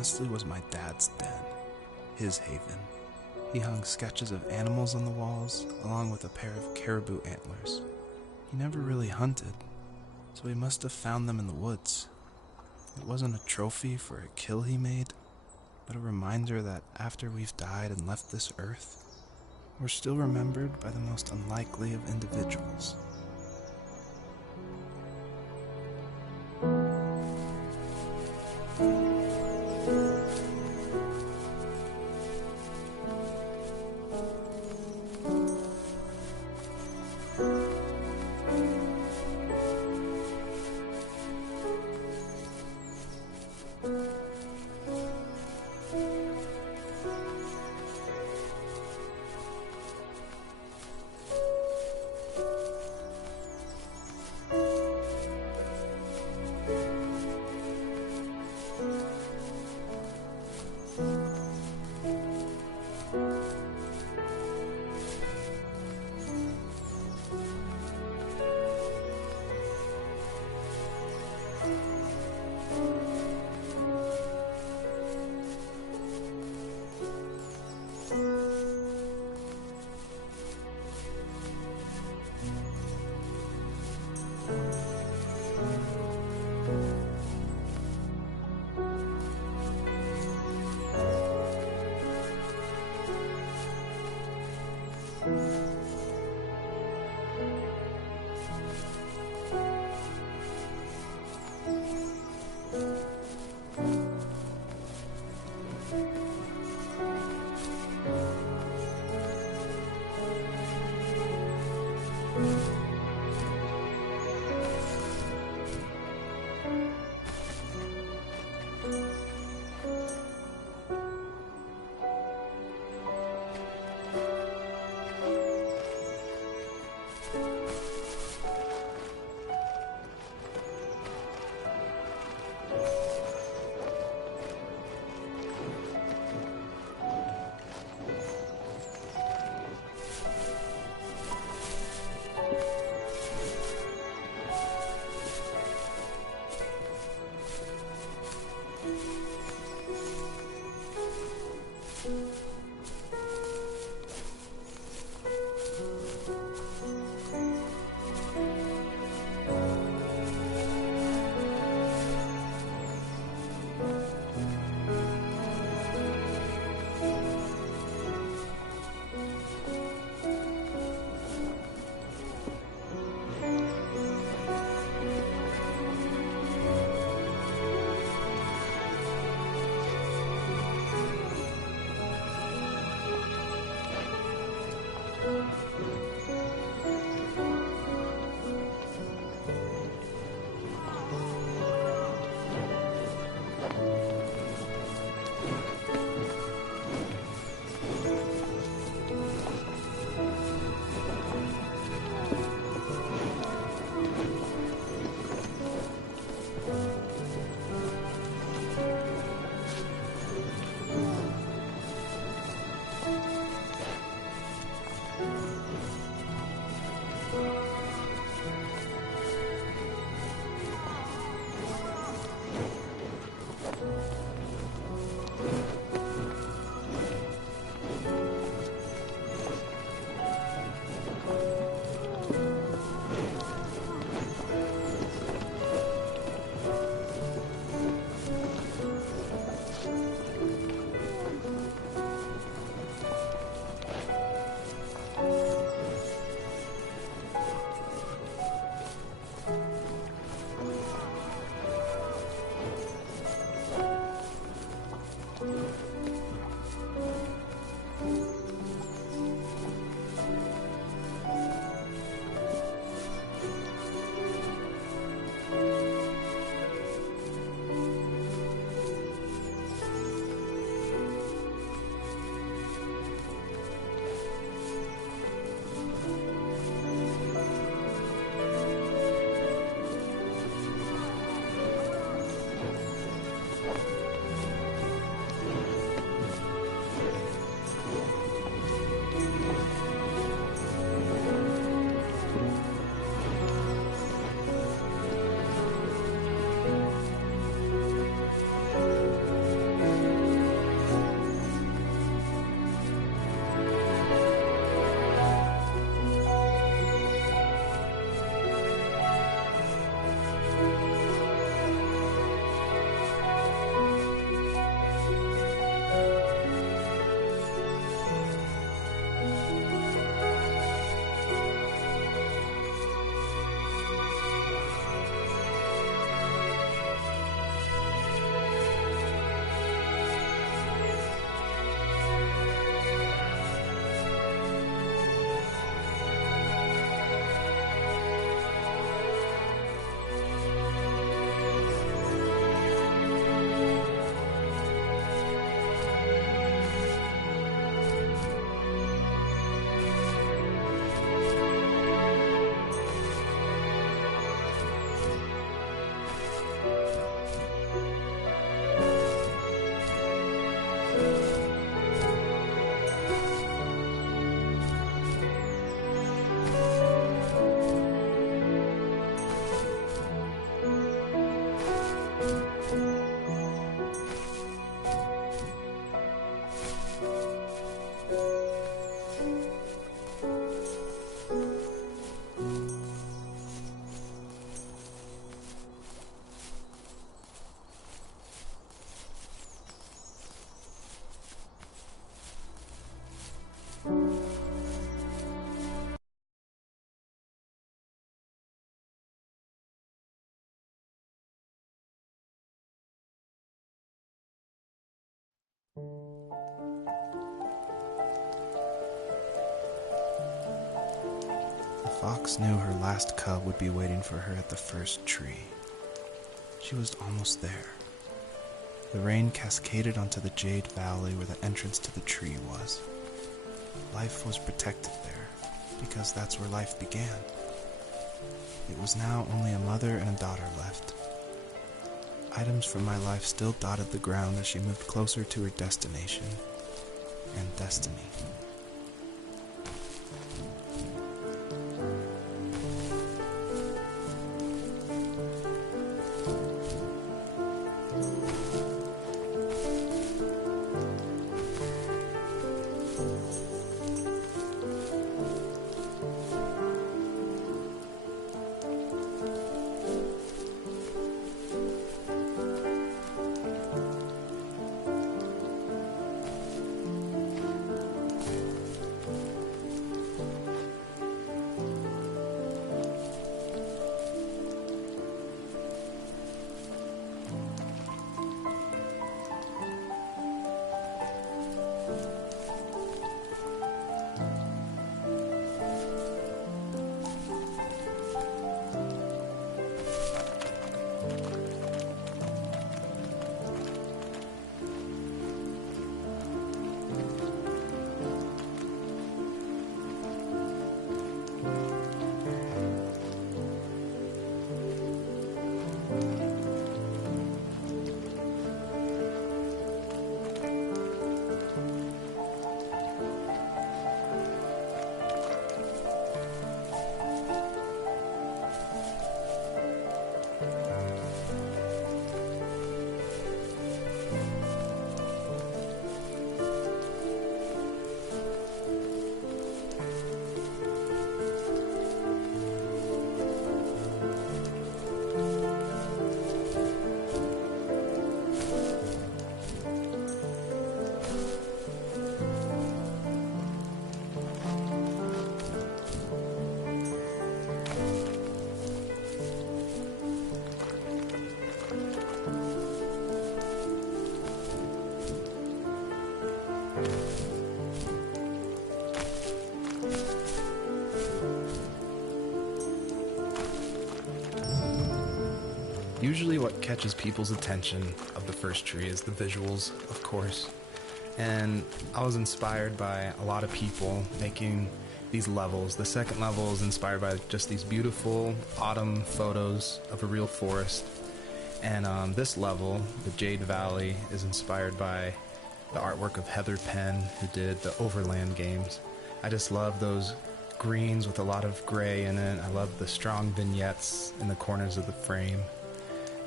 honestly was my dad's den, his haven. He hung sketches of animals on the walls, along with a pair of caribou antlers. He never really hunted, so he must have found them in the woods. It wasn't a trophy for a kill he made, but a reminder that after we've died and left this earth, we're still remembered by the most unlikely of individuals. Fox knew her last cub would be waiting for her at the first tree. She was almost there. The rain cascaded onto the Jade Valley where the entrance to the tree was. Life was protected there, because that's where life began. It was now only a mother and a daughter left. Items from my life still dotted the ground as she moved closer to her destination and destiny. Usually what catches people's attention of the first tree is the visuals, of course. And I was inspired by a lot of people making these levels. The second level is inspired by just these beautiful autumn photos of a real forest. And this level, the Jade Valley, is inspired by the artwork of Heather Penn, who did the Overland games. I just love those greens with a lot of gray in it. I love the strong vignettes in the corners of the frame.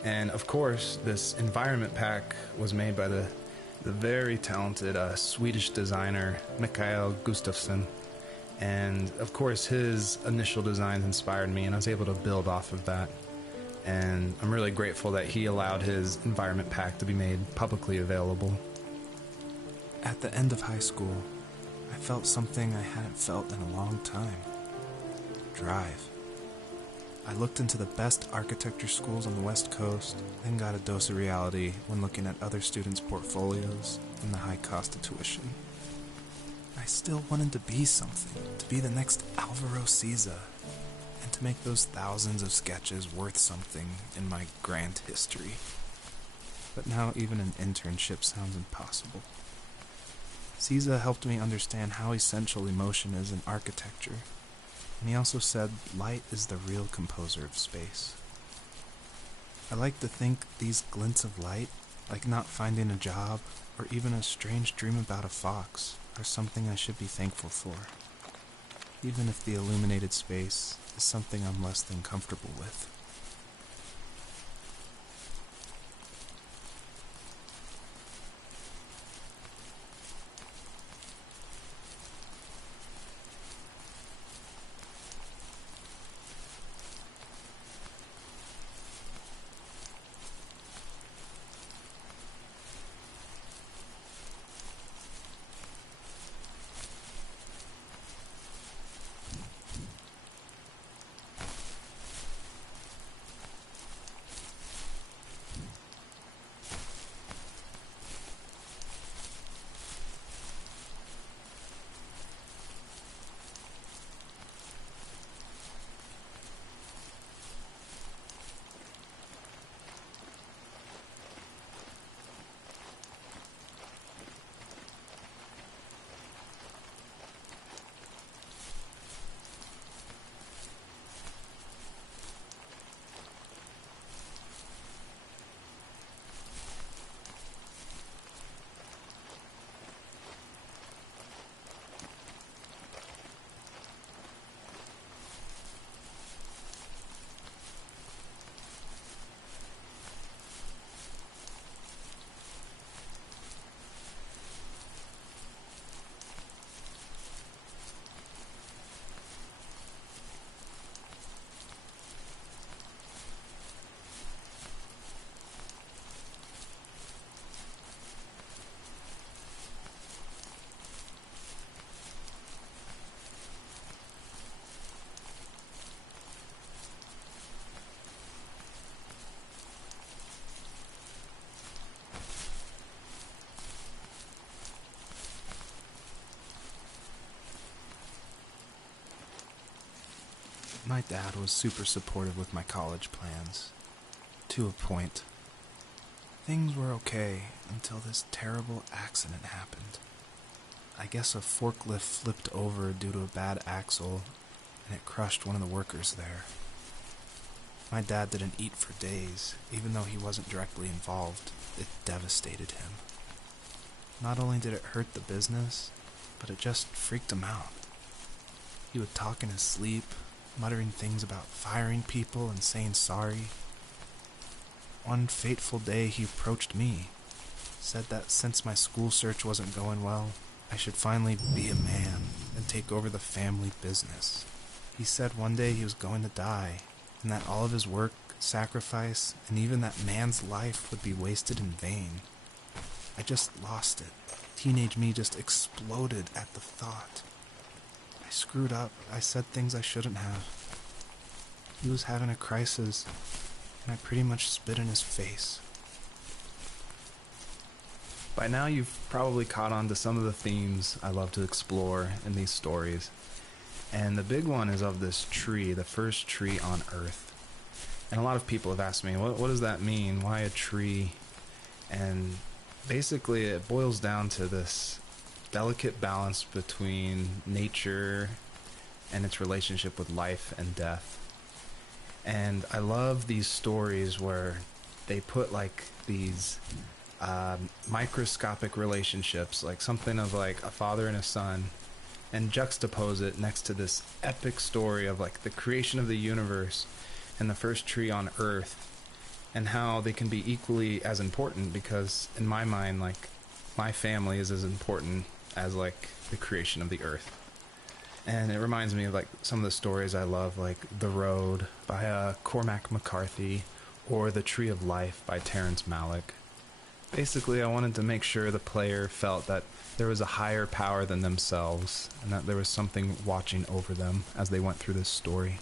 And of course, this environment pack was made by the very talented Swedish designer Mikael Gustafsson. And of course, his initial designs inspired me, and I was able to build off of that. And I'm really grateful that he allowed his environment pack to be made publicly available. At the end of high school, I felt something I hadn't felt in a long time. Drive. I looked into the best architecture schools on the West Coast, then got a dose of reality when looking at other students' portfolios and the high cost of tuition. I still wanted to be something, to be the next Alvaro Siza, and to make those thousands of sketches worth something in my grand history. But now even an internship sounds impossible. Siza helped me understand how essential emotion is in architecture. And he also said light is the real composer of space. I like to think these glints of light, like not finding a job, or even a strange dream about a fox, are something I should be thankful for, even if the illuminated space is something I'm less than comfortable with. My dad was super supportive with my college plans. To a point. Things were okay until this terrible accident happened. I guess a forklift flipped over due to a bad axle, and it crushed one of the workers there. My dad didn't eat for days, even though he wasn't directly involved. It devastated him. Not only did it hurt the business, but it just freaked him out. He would talk in his sleep, muttering things about firing people and saying sorry. One fateful day he approached me, said that since my school search wasn't going well, I should finally be a man and take over the family business. He said one day he was going to die, and that all of his work, sacrifice, and even that man's life would be wasted in vain. I just lost it. Teenage me just exploded at the thought. I screwed up. I said things I shouldn't have. He was having a crisis, and I pretty much spit in his face. By now you've probably caught on to some of the themes I love to explore in these stories. And the big one is of this tree, the first tree on Earth. And a lot of people have asked me, what does that mean? Why a tree? And basically it boils down to this delicate balance between nature and its relationship with life and death. And I love these stories where they put like these microscopic relationships, like something of like a father and a son, and juxtapose it next to this epic story of like the creation of the universe and the first tree on Earth, and how they can be equally as important, because in my mind, like, my family is as important as like the creation of the Earth. And it reminds me of like some of the stories I love, like The Road by Cormac McCarthy, or The Tree of Life by Terrence Malick. Basically, I wanted to make sure the player felt that there was a higher power than themselves, and that there was something watching over them as they went through this story.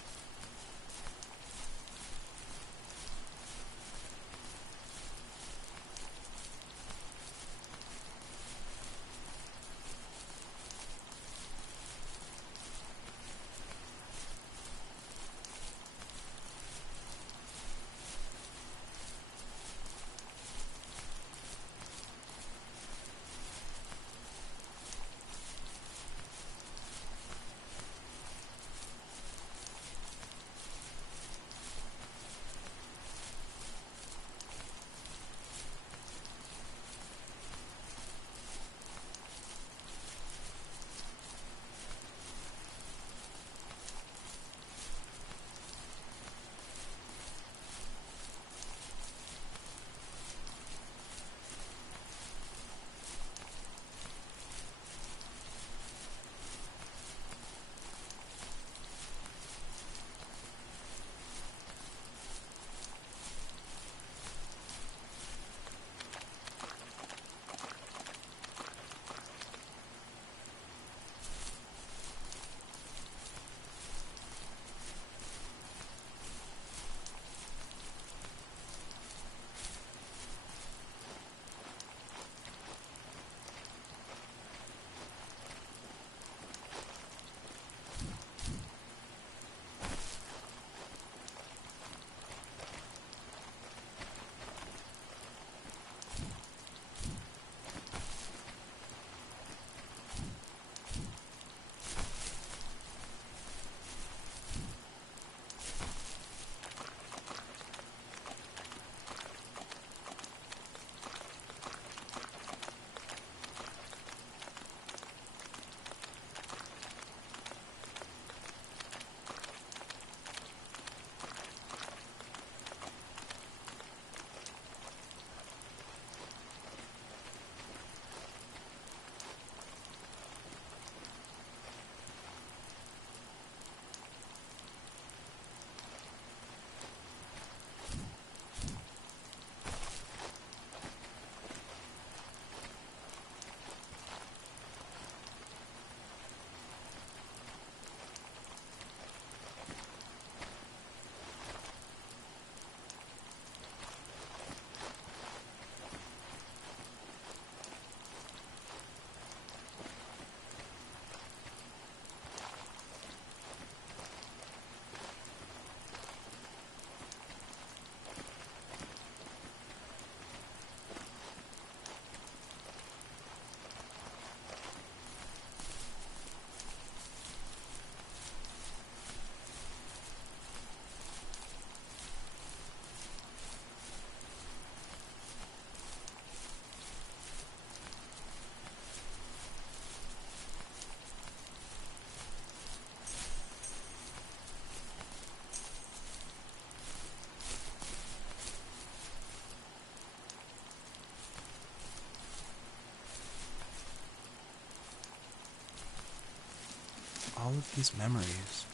all of these memories,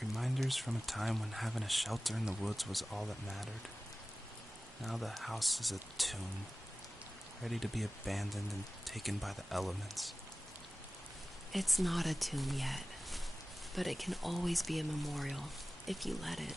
reminders from a time when having a shelter in the woods was all that mattered. Now the house is a tomb, ready to be abandoned and taken by the elements. It's not a tomb yet, but it can always be a memorial if you let it.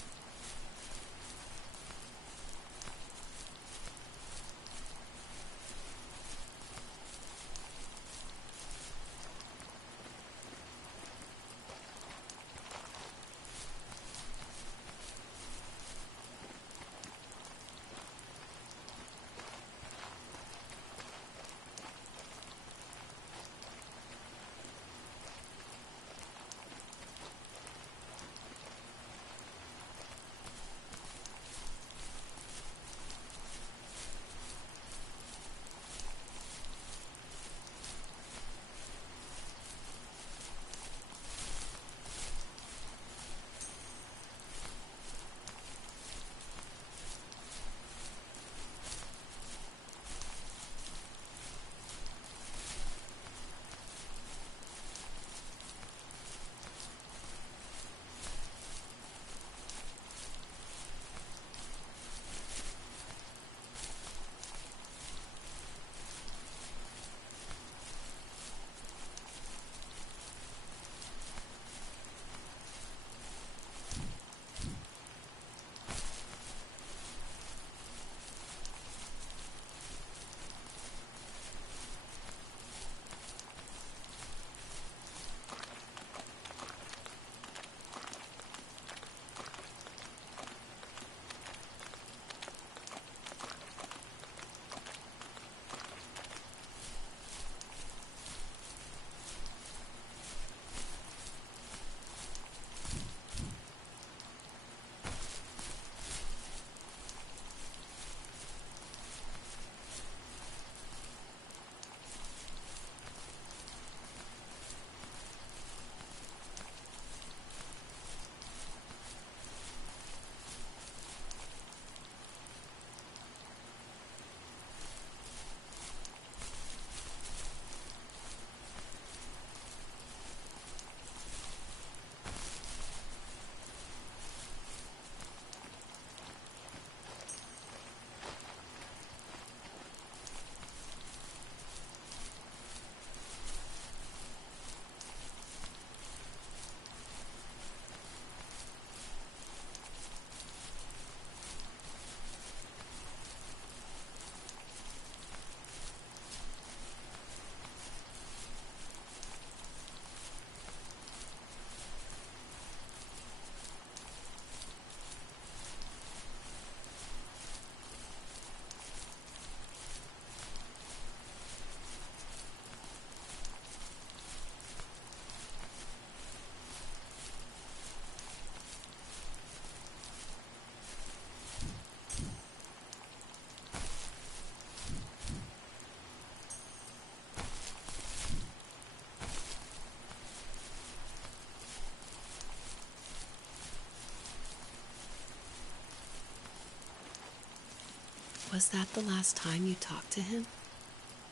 Was that the last time you talked to him?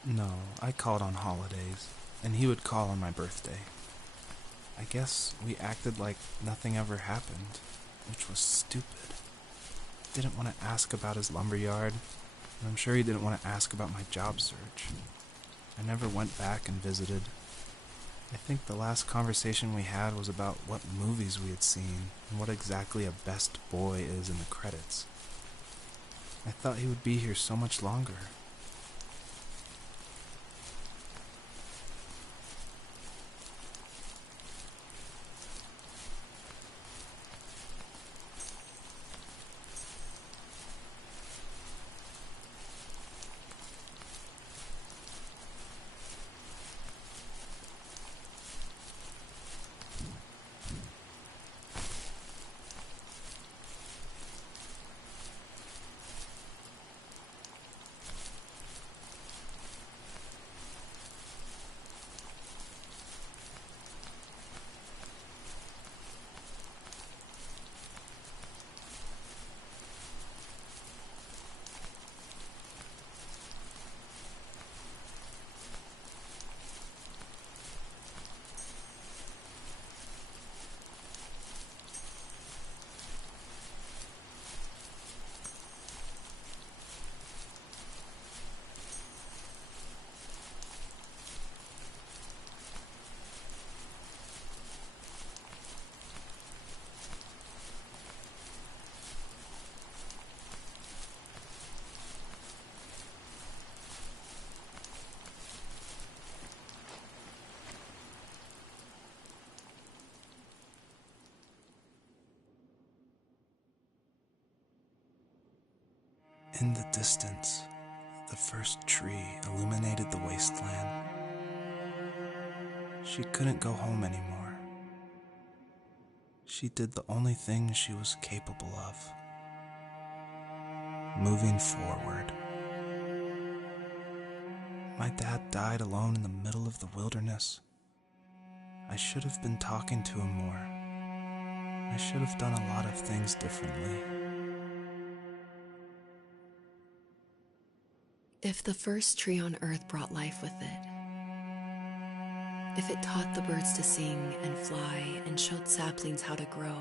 No, I called on holidays, and he would call on my birthday. I guess we acted like nothing ever happened, which was stupid. Didn't want to ask about his lumberyard, and I'm sure he didn't want to ask about my job search. I never went back and visited. I think the last conversation we had was about what movies we had seen and what exactly a best boy is in the credits. I thought he would be here so much longer. In the distance, the first tree illuminated the wasteland. She couldn't go home anymore. She did the only thing she was capable of: moving forward. My dad died alone in the middle of the wilderness. I should have been talking to him more. I should have done a lot of things differently. If the first tree on Earth brought life with it, if it taught the birds to sing and fly and showed saplings how to grow,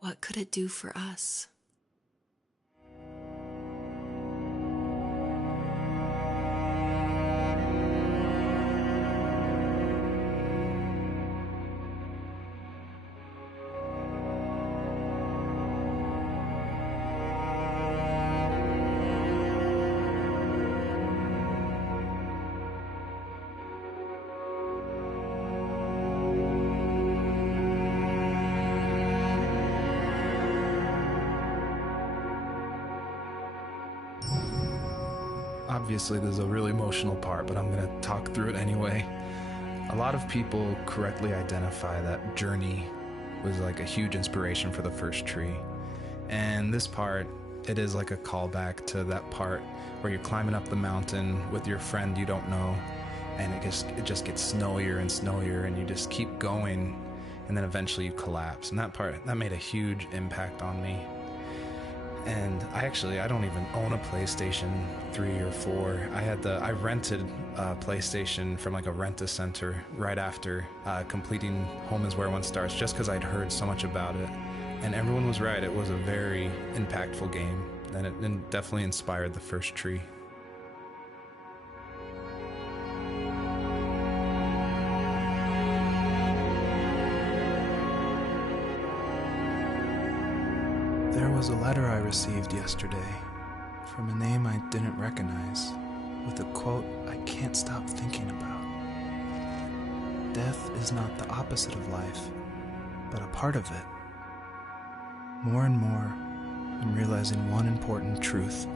what could it do for us? Obviously, there's a really emotional part, but I'm going to talk through it anyway. A lot of people correctly identify that Journey was like a huge inspiration for the first tree. And this part, it is like a callback to that part where you're climbing up the mountain with your friend you don't know, and it just gets snowier and snowier, and you just keep going, and then eventually you collapse. And that made a huge impact on me. And I don't even own a PlayStation 3 or 4. I rented a PlayStation from like a rent-a-center right after completing Home is Where One Starts, just because I'd heard so much about it. And everyone was right, it was a very impactful game, and it definitely inspired the first tree. There was a letter I received yesterday from a name I didn't recognize, with a quote I can't stop thinking about. Death is not the opposite of life, but a part of it. More and more, I'm realizing one important truth.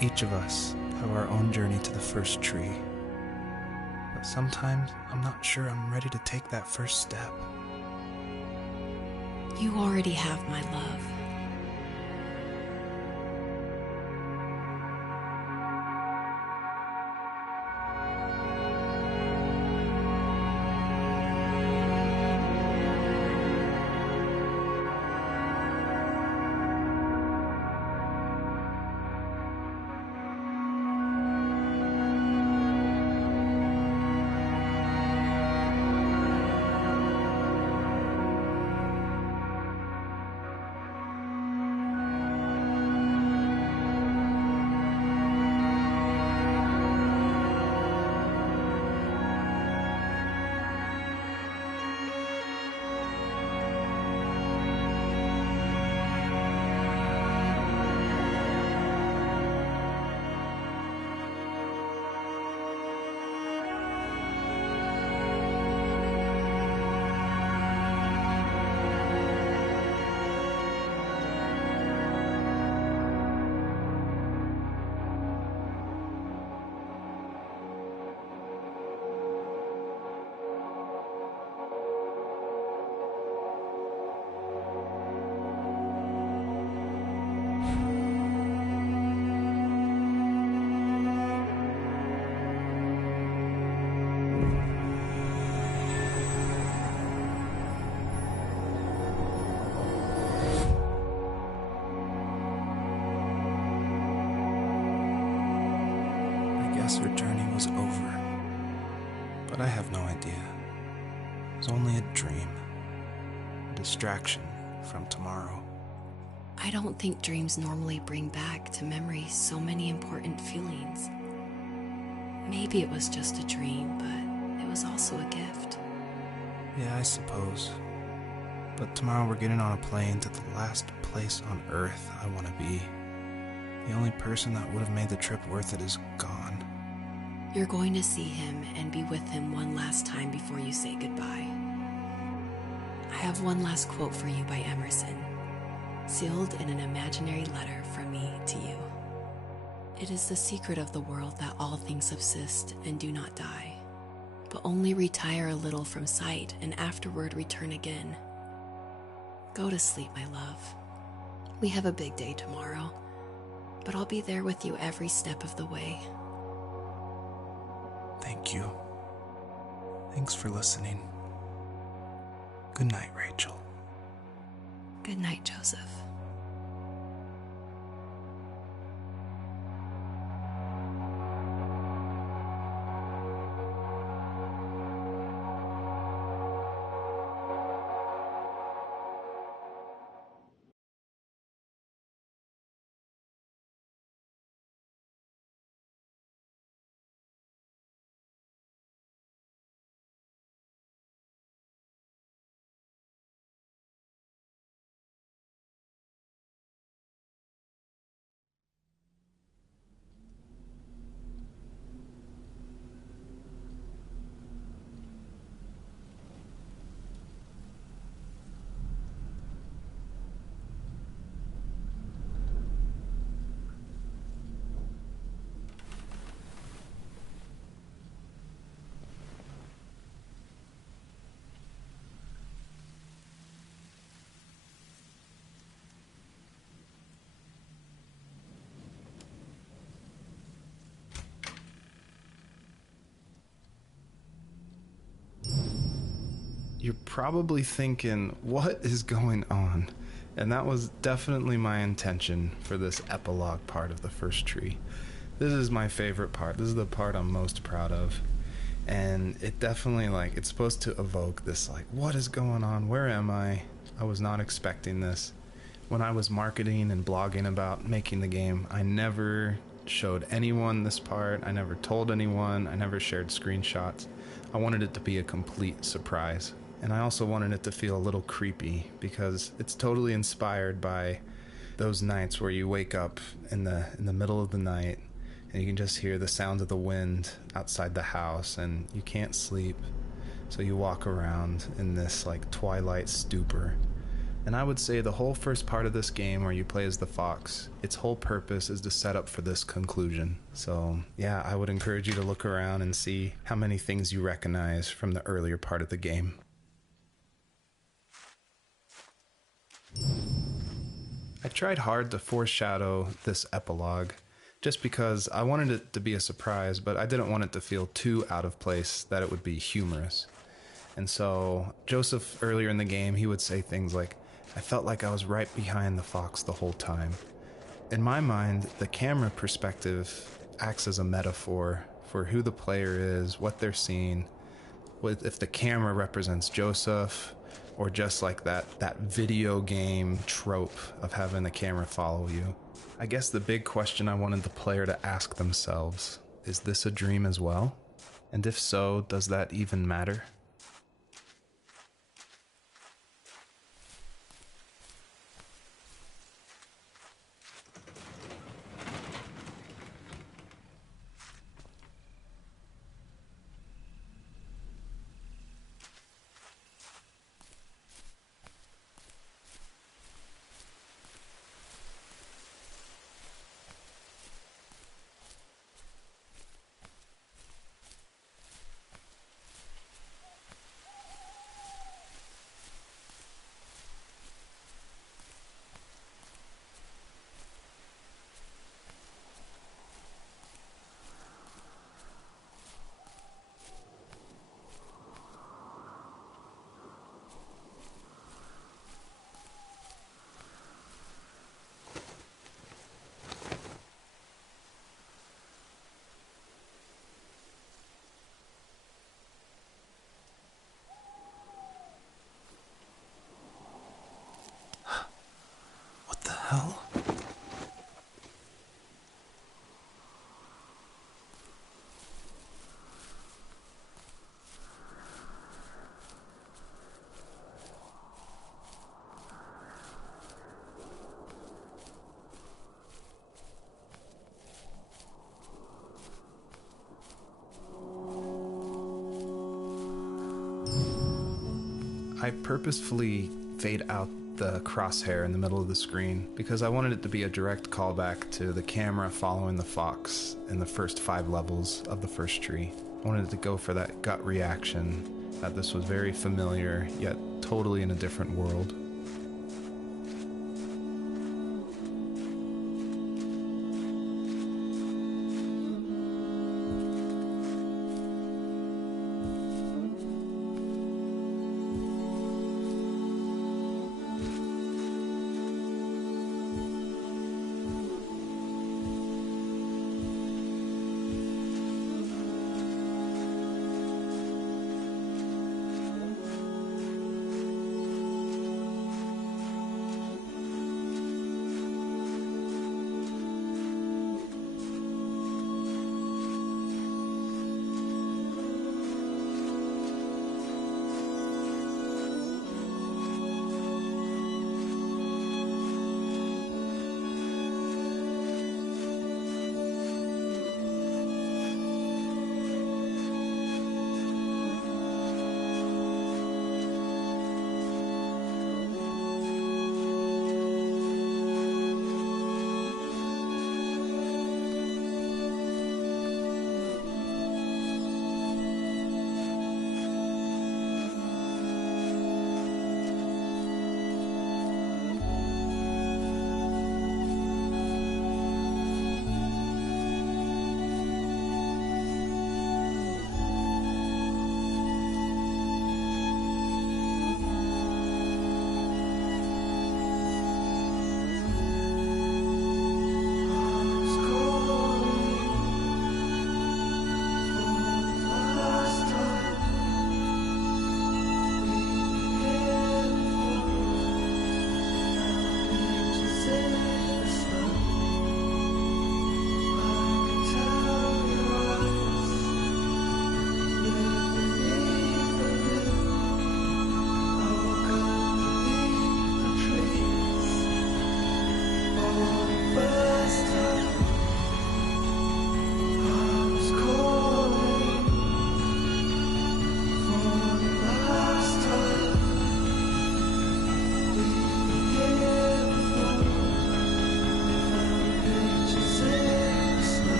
Each of us have our own journey to the first tree, but sometimes I'm not sure I'm ready to take that first step. You already have my love. Her journey was over, but I have no idea. It was only a dream, a distraction from tomorrow. I don't think dreams normally bring back to memory so many important feelings. Maybe it was just a dream, but it was also a gift. Yeah, I suppose. But tomorrow we're getting on a plane to the last place on Earth I want to be. The only person that would have made the trip worth it is gone. You're going to see him and be with him one last time before you say goodbye. I have one last quote for you by Emerson. sealed in an imaginary letter from me to you. It is the secret of the world that all things subsist and do not die, but only retire a little from sight and afterward return again. Go to sleep, my love. We have a big day tomorrow, but I'll be there with you every step of the way. Thank you. Thanks for listening. Good night, Rachel. Good night, Joseph. You're probably thinking, what is going on? And that was definitely my intention for this epilogue part of the first tree. This is my favorite part. This is the part I'm most proud of. And it definitely, it's supposed to evoke this, what is going on? Where am I? I was not expecting this. When I was marketing and blogging about making the game, I never showed anyone this part. I never told anyone. I never shared screenshots. I wanted it to be a complete surprise. And I also wanted it to feel a little creepy because it's totally inspired by those nights where you wake up in the middle of the night and you can just hear the sounds of the wind outside the house and you can't sleep. So you walk around in this twilight stupor. And I would say the whole first part of this game where you play as the fox, its whole purpose is to set up for this conclusion. So yeah, I would encourage you to look around and see how many things you recognize from the earlier part of the game. I tried hard to foreshadow this epilogue just because I wanted it to be a surprise, but I didn't want it to feel too out of place that it would be humorous. And so Joseph, earlier in the game, he would say things like, I felt like I was right behind the fox the whole time. In my mind, the camera perspective acts as a metaphor for who the player is, what they're seeing. If the camera represents Joseph, or just that video game trope of having the camera follow you. I guess the big question I wanted the player to ask themselves, is this a dream as well? And if so, does that even matter? Hell? I purposefully fade out the crosshair in the middle of the screen because I wanted it to be a direct callback to the camera following the fox in the first 5 levels of the first tree. I wanted it to go for that gut reaction that this was very familiar, yet totally in a different world.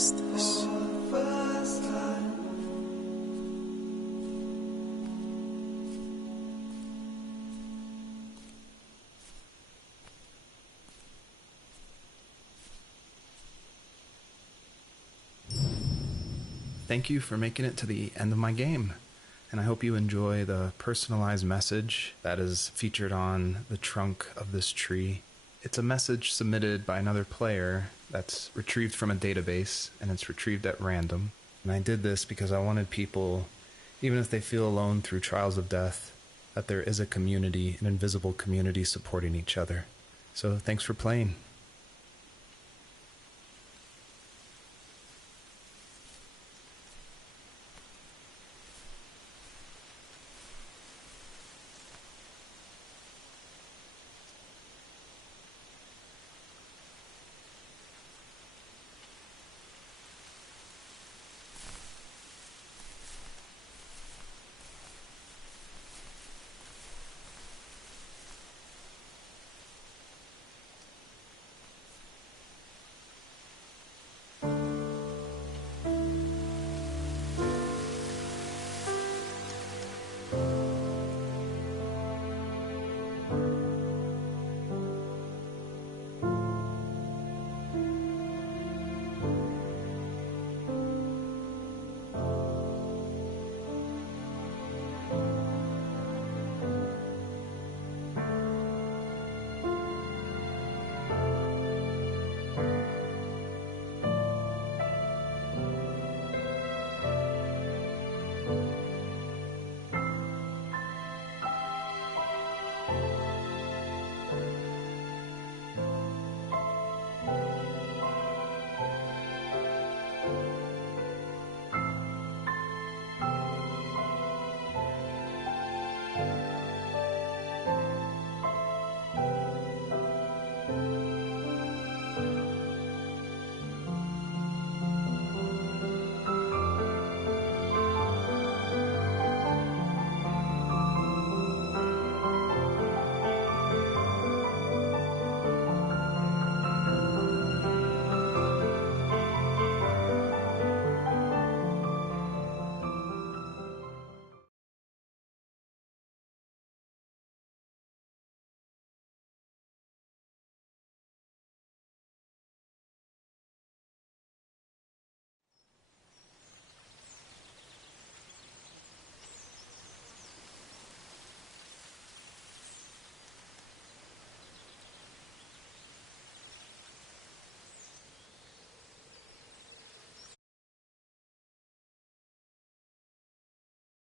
is this? Thank you for making it to the end of my game, and I hope you enjoy the personalized message that is featured on the trunk of this tree. It's a message submitted by another player that's retrieved from a database, and it's retrieved at random. And I did this because I wanted people, even if they feel alone through trials of death, that there is a community, an invisible community supporting each other. So thanks for playing.